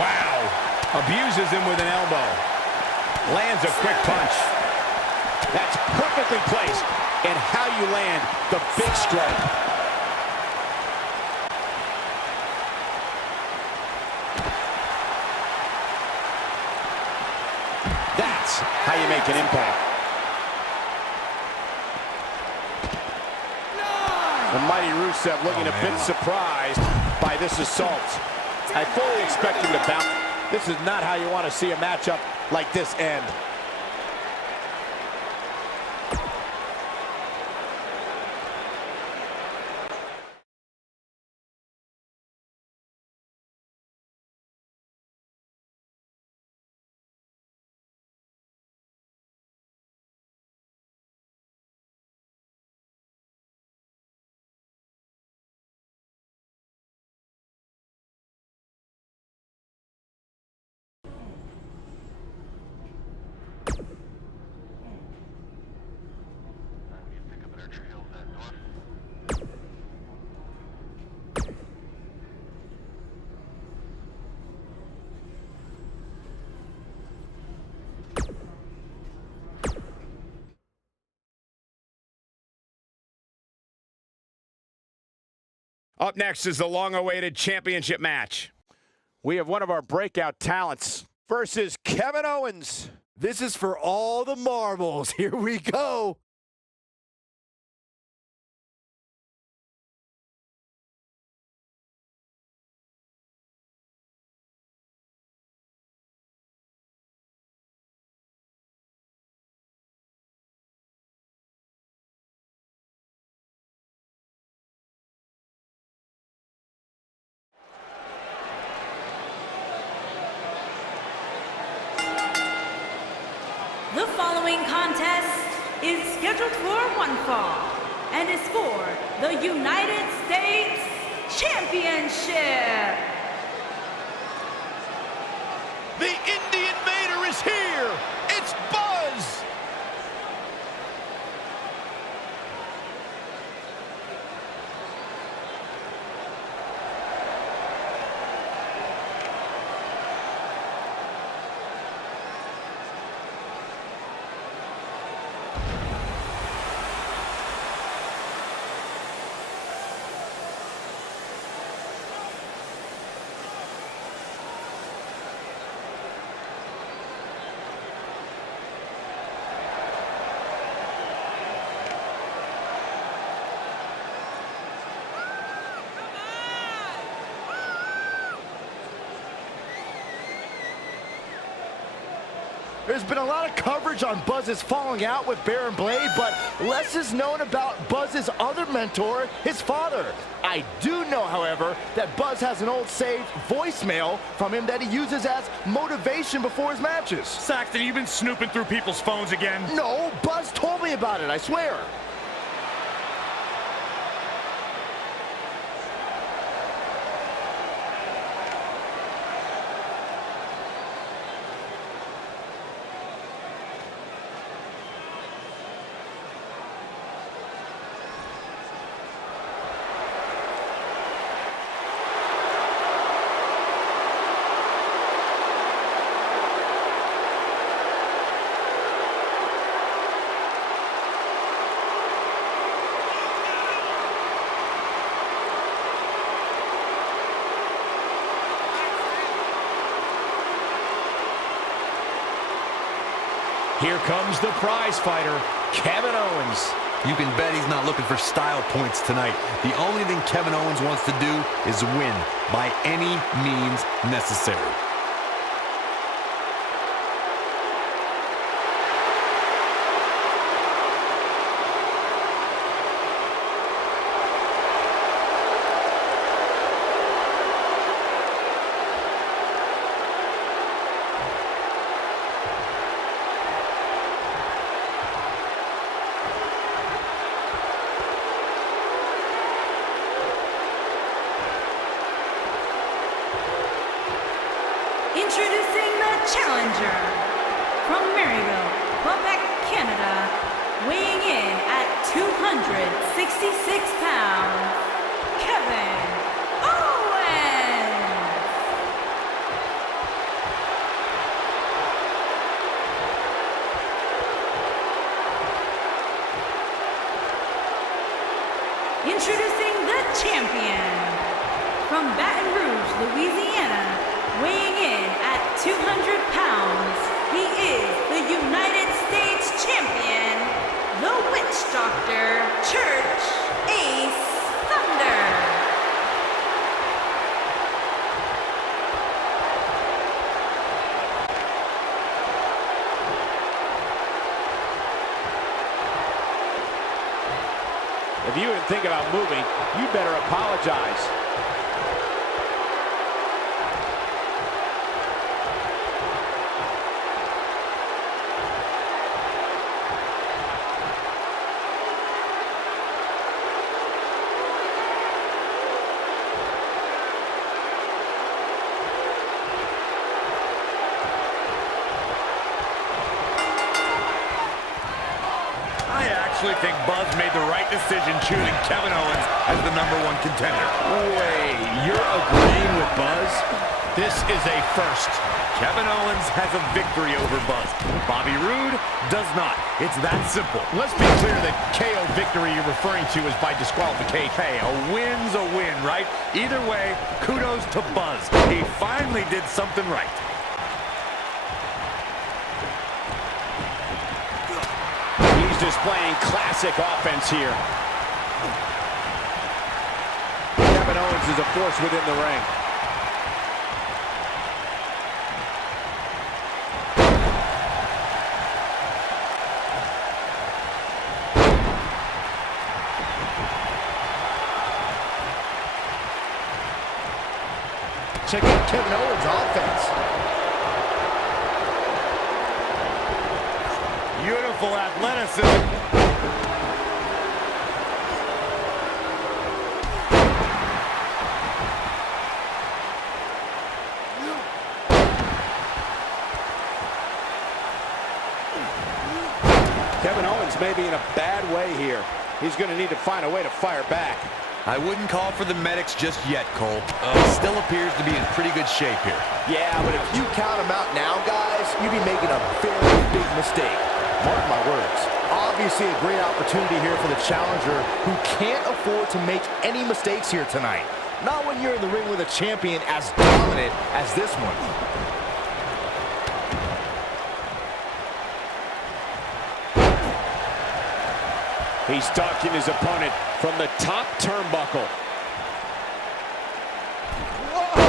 Wow. Abuses him with an elbow. Lands a quick punch. That's perfectly placed in how you land the big strike. That's how you make an impact. The mighty Rusev looking a bit surprised by this assault. I fully expect him to bounce. This is not how you want to see a matchup like this end. Up next is the long-awaited championship match. We have one of our breakout talents versus Kevin Owens. This is for all the marbles. Here we go. The following contest is scheduled for one fall and is for the United States Championship. The Indian Vader is here. It's Buzz. There's been a lot of coverage on Buzz's falling out with Baron Blade, but less is known about Buzz's other mentor, his father. I do know, however, that Buzz has an old saved voicemail from him that he uses as motivation before his matches. Saxton, you've been snooping through people's phones again? No, Buzz told me about it, I swear. Here comes the prize fighter, Kevin Owens. You can bet he's not looking for style points tonight. The only thing Kevin Owens wants to do is win by any means necessary. Introducing the challenger from Maryville, Quebec, Canada, weighing in at 266 pounds, Kevin Owens. Introducing the champion from Baton Rouge, Louisiana, weighing in at 200 pounds, he is the United States Champion, the Witch Doctor, Church Ace Thunder. If you even think about moving, you better apologize. actually think Buzz made the right decision choosing Kevin Owens as the #1 contender. Wait, you're agreeing with Buzz? This is a first. Kevin Owens has a victory over Buzz. Bobby Roode does not. It's that simple. Let's be clear that KO victory you're referring to is by disqualification. Hey, a win's a win, right? Either way, kudos to Buzz. He finally did something right. He's displaying classic offense here. Kevin Owens is a force within the ring. Check out Kevin Owens' offense. Beautiful athleticism. Kevin Owens may be in a bad way here. He's going to need to find a way to fire back. I wouldn't call for the medics just yet, Cole. Still appears to be in pretty good shape here. Yeah, but if you count him out now, guys, you'd be making a very big mistake. Mark my words. Obviously a great opportunity here for the challenger who can't afford to make any mistakes here tonight. Not when you're in the ring with a champion as dominant as this one. He's stalking his opponent from the top turnbuckle. Whoa!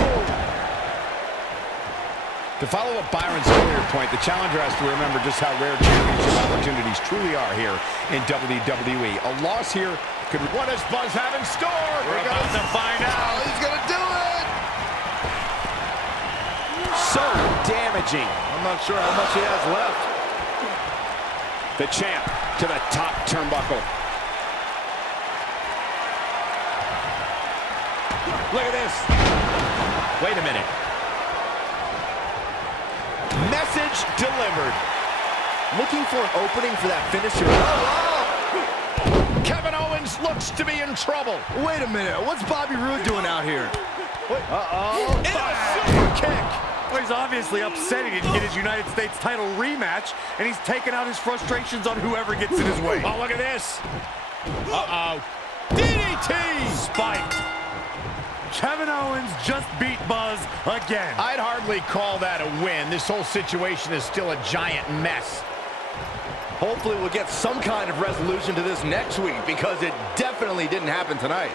To follow up Byron's earlier point, the challenger has to remember just how rare championship opportunities truly are here in WWE. A loss here could... What does Buzz have in store? We're about to find out. Oh, he's gonna do it! So damaging. I'm not sure how much he has left. The champ to the top turnbuckle. Look at this. Wait a minute. Message delivered. Looking for an opening for that finisher. Oh! Kevin Owens looks to be in trouble. Wait a minute. What's Bobby Roode doing out here? Uh-oh. And a super kick. Well, he's obviously upset he didn't get his United States title rematch, and he's taking out his frustrations on whoever gets in his way. Oh, look at this. Uh-oh. DDT! Spiked. Kevin Owens just beat Buzz again. I'd hardly call that a win. This whole situation is still a giant mess. Hopefully we'll get some kind of resolution to this next week because it definitely didn't happen tonight.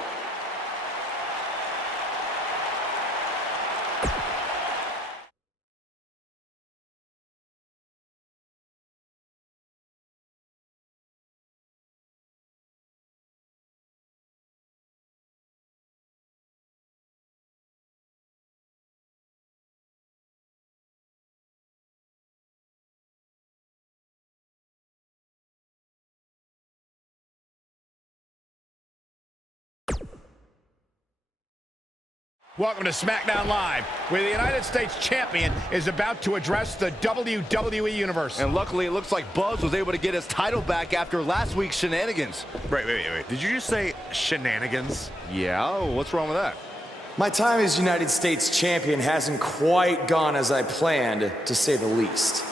Welcome to SmackDown Live, where the United States Champion is about to address the WWE Universe. And luckily, it looks like Buzz was able to get his title back after last week's shenanigans. Wait. Did you just say shenanigans? Yeah, what's wrong with that? My time as United States Champion hasn't quite gone as I planned, to say the least.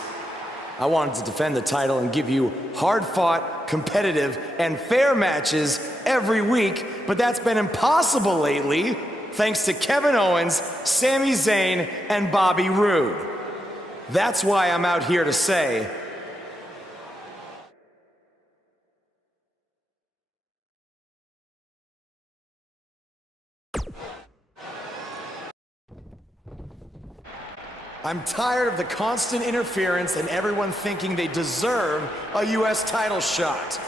I wanted to defend the title and give you hard-fought, competitive, and fair matches every week, but that's been impossible lately, thanks to Kevin Owens, Sami Zayn, and Bobby Roode. That's why I'm out here to say, I'm tired of the constant interference and everyone thinking they deserve a US title shot.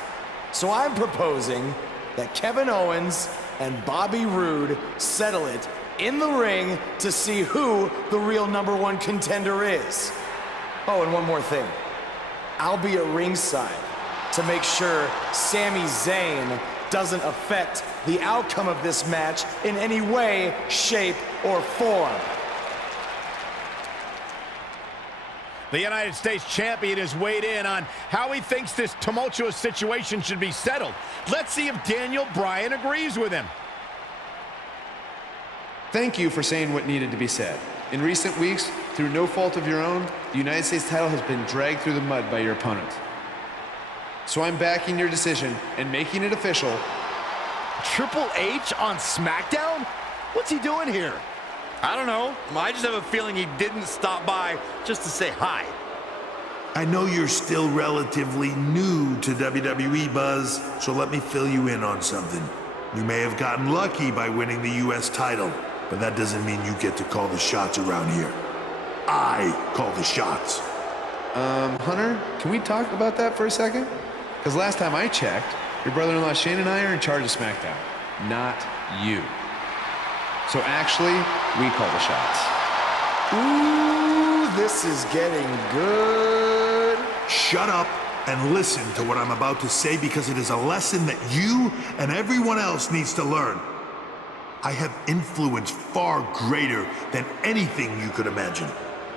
So I'm proposing that Kevin Owens and Bobby Roode settle it in the ring to see who the real #1 contender is. Oh, and one more thing. I'll be at ringside to make sure Sami Zayn doesn't affect the outcome of this match in any way, shape, or form. The United States champion has weighed in on how he thinks this tumultuous situation should be settled. Let's see if Daniel Bryan agrees with him. Thank you for saying what needed to be said. In recent weeks, through no fault of your own, the United States title has been dragged through the mud by your opponent. So I'm backing your decision and making it official. Triple H on SmackDown? What's he doing here? I don't know. I just have a feeling he didn't stop by just to say hi. I know you're still relatively new to WWE, Buzz, so let me fill you in on something. You may have gotten lucky by winning the U.S. title, but that doesn't mean you get to call the shots around here. I call the shots. Hunter, can we talk about that for a second? Because last time I checked, your brother-in-law Shane and I are in charge of SmackDown, not you. So actually, we call the shots. Ooh, this is getting good. Shut up and listen to what I'm about to say, because it is a lesson that you and everyone else needs to learn. I have influence far greater than anything you could imagine.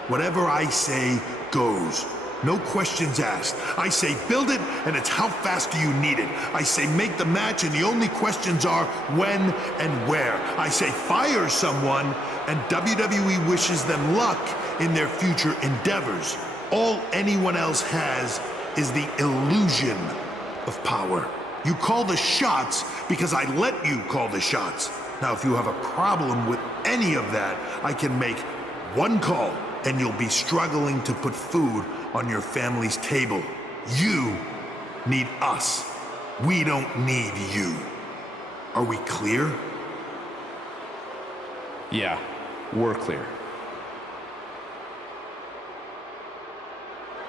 Whatever I say goes. No questions asked. I say build it, and it's how fast do you need it. I say make the match, and the only questions are when and where. I say fire someone, and WWE wishes them luck in their future endeavors. All anyone else has is the illusion of power. You call the shots because I let you call the shots. Now, if you have a problem with any of that, I can make one call, and you'll be struggling to put food on your family's table. You need us. We don't need you. Are we clear? Yeah, we're clear.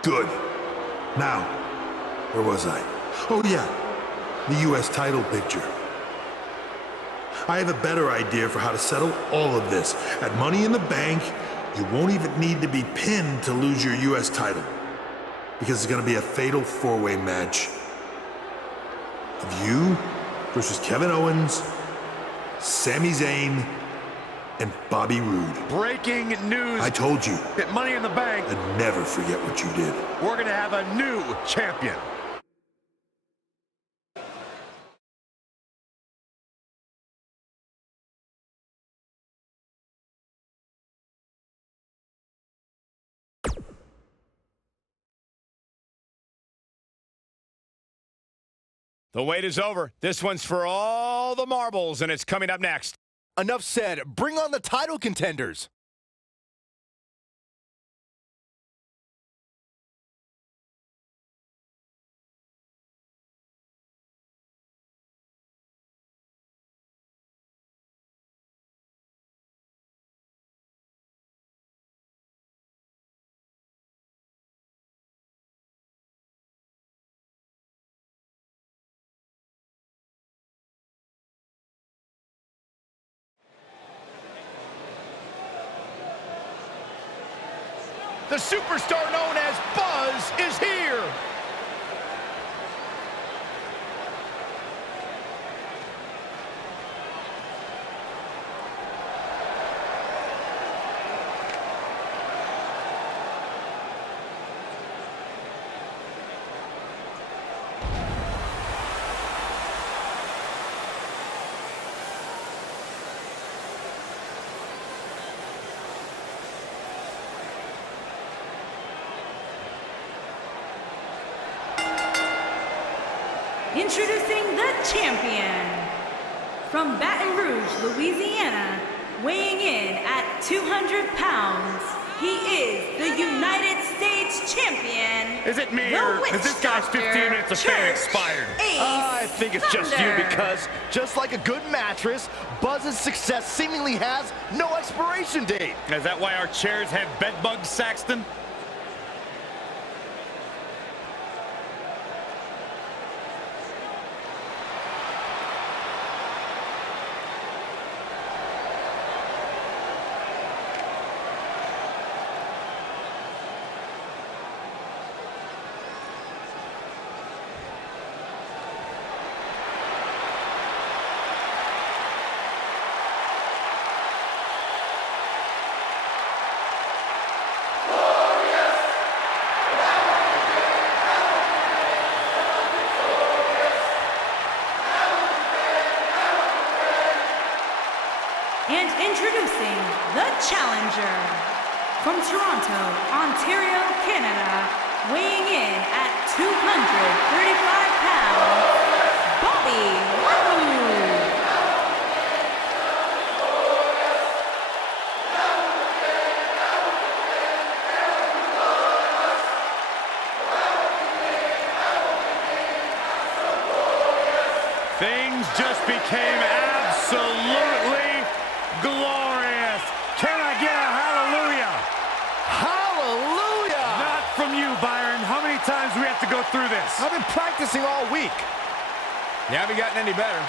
Good. Now, where was I? Oh yeah, the U.S. title picture. I have a better idea for how to settle all of this. At Money in the Bank, you won't even need to be pinned to lose your U.S. title, because it's going to be a fatal four-way match of you versus Kevin Owens, Sami Zayn, and Bobby Roode. Breaking news. I told you. At Money in the Bank, I'd never forget what you did. we're going to have a new champion. The wait is over. This one's for all the marbles, and it's coming up next. Enough said. Bring on the title contenders. The superstar known as Buzz is here. Introducing the champion. From Baton Rouge, Louisiana, weighing in at 200 pounds, he is the United States champion. Is it me, or is this guy's 15 minutes of fame expired? I think it's just you, because just like a good mattress, Buzz's success seemingly has no expiration date. Is that why our chairs have bed bugs, Saxton? And introducing the challenger from Toronto, Ontario, Canada, weighing in at 235 pounds, Bobby Roode. Things just became absolutely glorious. Can I get a hallelujah? Hallelujah! Not from you, Byron. How many times do we have to go through this? I've been practicing all week. You haven't gotten any better.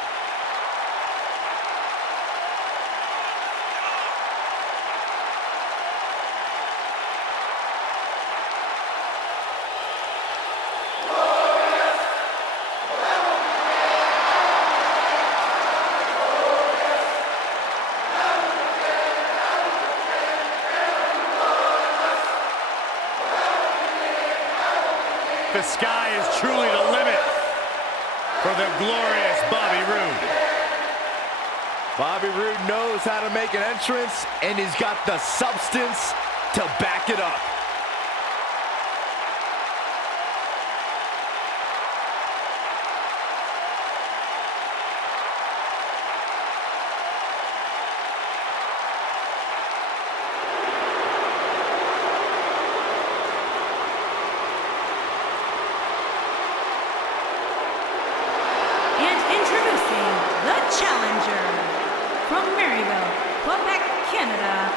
The sky is truly the limit for the glorious Bobby Roode. Bobby Roode knows how to make an entrance, and he's got the substance to back it up. From Maryville, Quebec, Canada,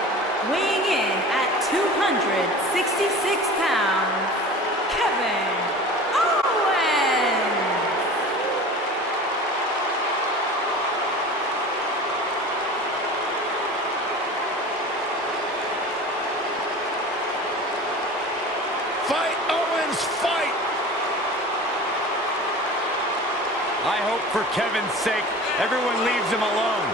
weighing in at 266 pounds, Kevin Owens. Fight, Owens, fight! I hope for Kevin's sake, everyone leaves him alone.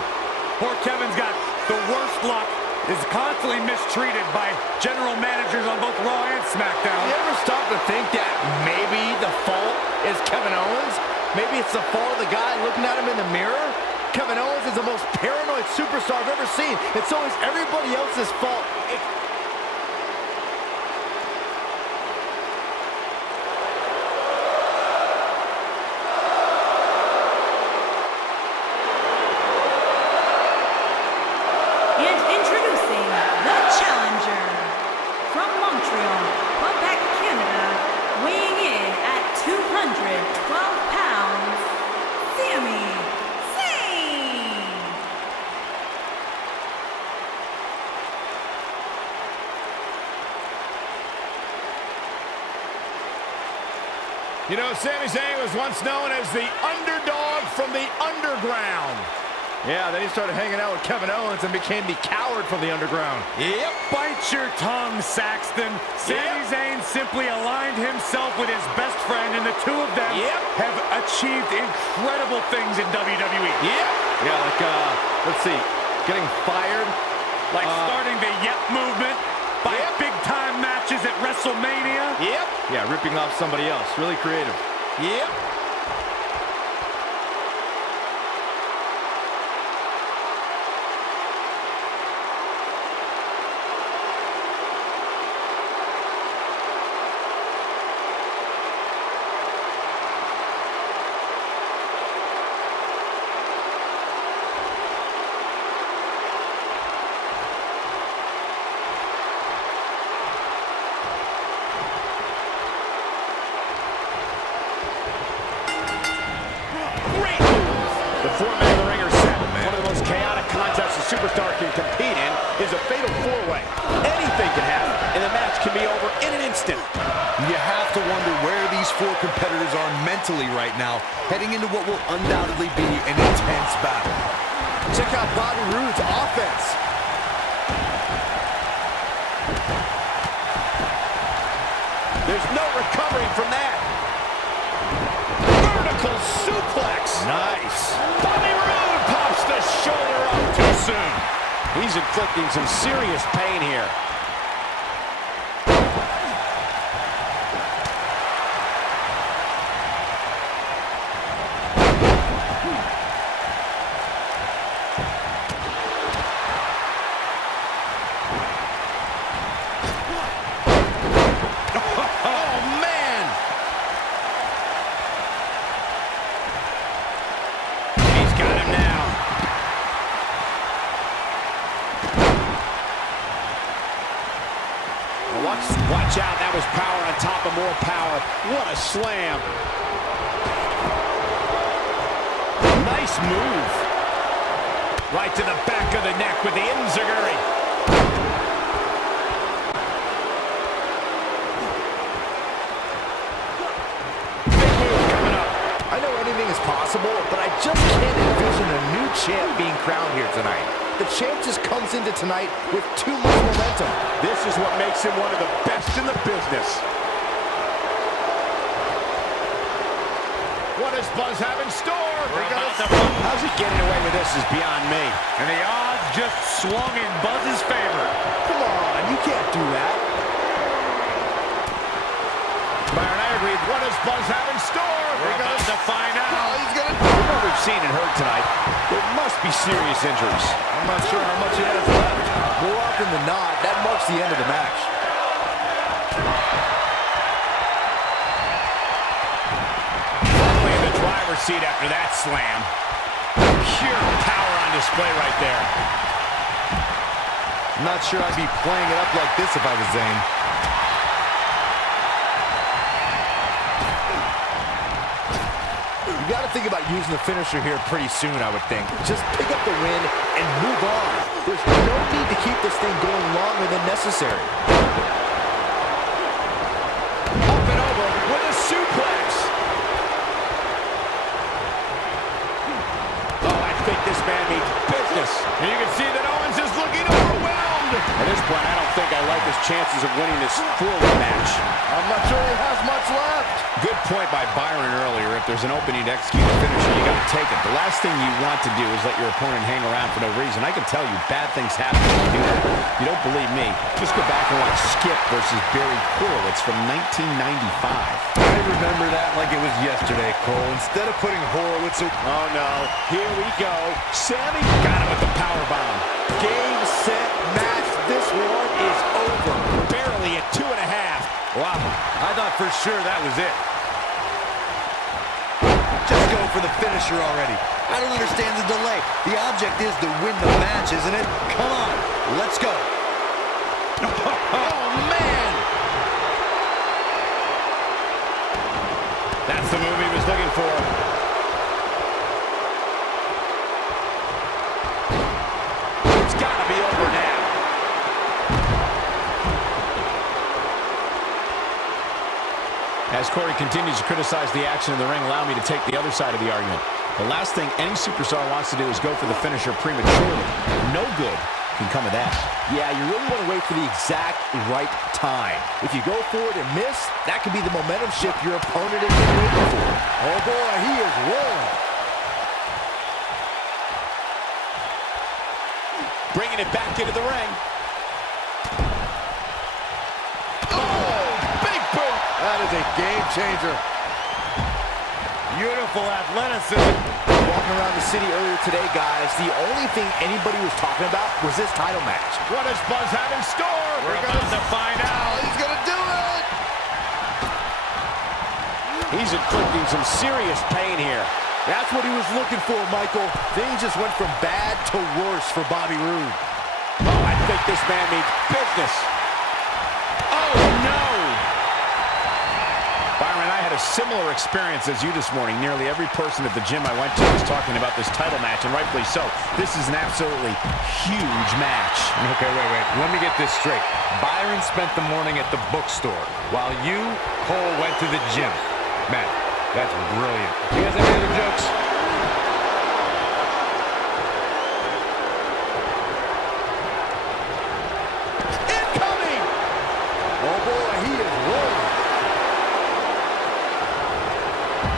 Poor Kevin's got the worst luck, is constantly mistreated by general managers on both Raw and SmackDown. You ever stop to think that maybe the fault is Kevin Owens? Maybe it's the fault of the guy looking at him in the mirror? Kevin Owens is the most paranoid superstar I've ever seen. It's always everybody else's fault. You know, Sami Zayn was once known as the underdog from the underground. Yeah, then he started hanging out with Kevin Owens and became the coward from the underground. Yep. Bite your tongue, Saxton. Sami Zayn simply aligned himself with his best friend, and the two of them have achieved incredible things in WWE. Yeah, like, let's see, getting fired. Like starting the movement by big-time matches at WrestleMania. Yeah, ripping off somebody else. Really creative. Superstar can compete in is a fatal four-way. Anything can happen, and the match can be over in an instant. You have to wonder where these four competitors are mentally right now, heading into what will undoubtedly be an intense battle. Check out Bobby Roode's offense. There's no recovering from that. Vertical suplex. Nice. Bobby Roode pops the shoulder up too soon. He's inflicting some serious pain here. was power on top of more power. What a slam. Nice move. Right to the back of the neck with the enziguri. Big move coming up. I know anything is possible, but I just can't envision a new champ being crowned here tonight. The champ just comes into tonight with too much momentum. This is what makes him one of the best in the business. What does Buzz have in store? How's he getting away with this is beyond me. And the odds just swung in Buzz's favor. Come on, you can't do that. Byron, I agree. What does Buzz have in store? We're about to find out. From what we've seen and heard tonight, there must be serious injuries. I'm not sure how much he has left. More often than not, that marks the end of the match. Firmly in the driver's seat after that slam. Pure power on display right there. I'm not sure I'd be playing it up like this if I was Zayn. You got to think about using the finisher here pretty soon, I would think. Just pick up the win and move on. There's no need to keep this thing going longer than necessary. Up and over with a suplex. Oh, I think this man means business. And you can see that Owens is looking overwhelmed. At this point, I don't think I like his chances of winning this full match. I'm not sure he has much left. Good point by Byron earlier. If there's an opening to execute a finisher, you got to take it. The last thing you want to do is let your opponent hang around for no reason. I can tell you, bad things happen when you do that. You don't believe me? Just go back and watch Skip versus Barry Horowitz from 1995. I remember that like it was yesterday, Cole. Instead of putting Horowitz... Oh, no. Here we go. Sammy got him with the powerbomb. Game, set, match. This one is over. Barely at 2.5. Wow, I thought for sure that was it. Just go for the finisher already. I don't understand the delay. The object is to win the match, isn't it? Come on, let's go. Oh, man! That's the move he was looking for. It's got to be over now. As Corey continues to criticize the action in the ring, allow me to take the other side of the argument. The last thing any superstar wants to do is go for the finisher prematurely. No good can come of that. Yeah, you really want to wait for the exact right time. If you go for it and miss, that could be the momentum shift your opponent has been waiting for. Oh boy, he is rolling. Bringing it back into the ring. That is a game changer. Beautiful athleticism. Walking around the city earlier today, guys, the only thing anybody was talking about was this title match. What does Buzz have in store? We're about to find out. He's going to do it. He's inflicting some serious pain here. That's what he was looking for, Michael. Things just went from bad to worse for Bobby Roode. Oh, I think this man means business. Oh, no! Byron, I had a similar experience as you this morning. Nearly every person at the gym I went to was talking about this title match, and rightfully so. This is an absolutely huge match. Okay, wait. Let me get this straight. Byron spent the morning at the bookstore, while you, Cole, went to the gym. Man, that's brilliant. You guys have any other jokes? Incoming! Oh, boy, he is rolling.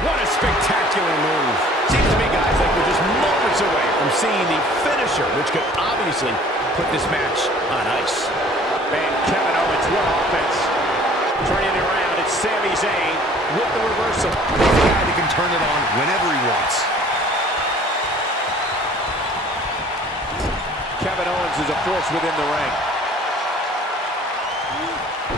What a spectacular move. Seems to me, guys, like we're just moments away from seeing the finisher, which could obviously put this match on ice. Man, Kevin Owens, what offense. Turning it around, it's Sami Zayn with the reversal. He's a guy that can turn it on whenever he wants. Kevin Owens is a force within the ring.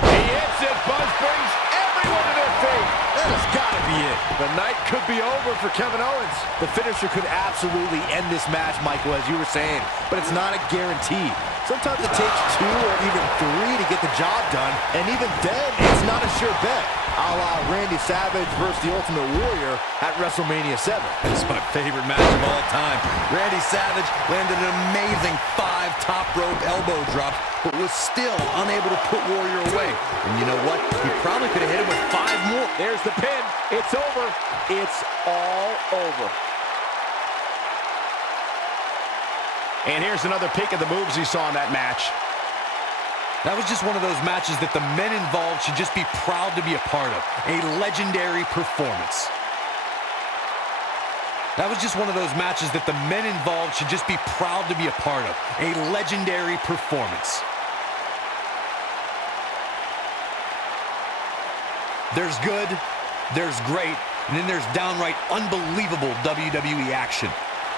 He hits it. Buzz brings everyone to their fake. That has got to be it. The night could be over for Kevin Owens. The finisher could absolutely end this match, Michael, as you were saying, but it's not a guarantee. Sometimes it takes 2 or even 3 to get the job done, and even then, it's not a sure bet. A la Randy Savage versus the Ultimate Warrior at WrestleMania 7. It's my favorite match of all time. Randy Savage landed an amazing 5 top rope elbow drops, but was still unable to put Warrior away. And you know what? He probably could have hit him with 5 more. There's the pin. It's over. It's all over. And here's another peek at the moves he saw in that match. That was just one of those matches that the men involved should just be proud to be a part of. A legendary performance. That was just one of those matches that the men involved should just be proud to be a part of. A legendary performance. There's good, there's great, and then there's downright unbelievable WWE action.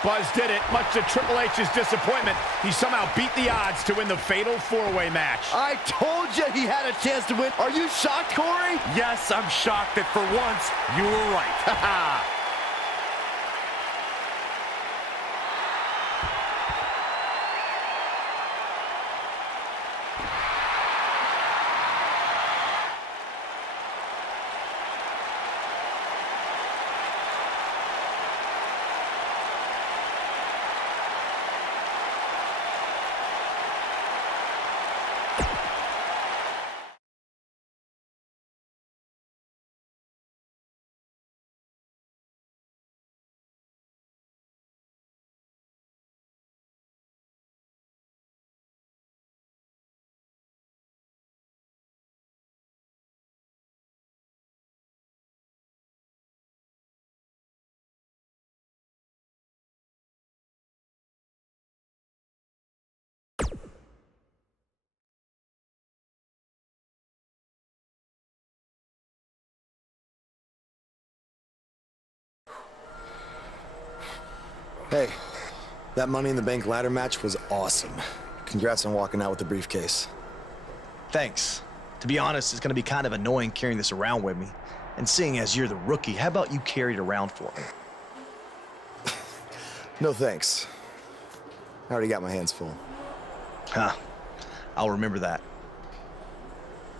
Buzz did it, much to Triple H's disappointment. He somehow beat the odds to win the fatal 4-way match. I told you he had a chance to win. Are you shocked, Corey? Yes, I'm shocked that for once you were right. Hey, that Money in the Bank ladder match was awesome. Congrats on walking out with the briefcase. Thanks. To be honest, it's going to be kind of annoying carrying this around with me. And seeing as you're the rookie, how about you carry it around for me? No thanks. I already got my hands full. Huh. I'll remember that.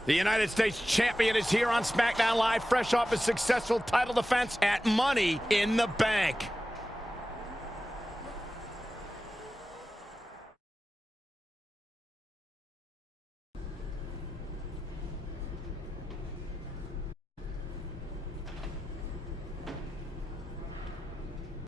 The United States Champion is here on SmackDown Live, fresh off a successful title defense at Money in the Bank.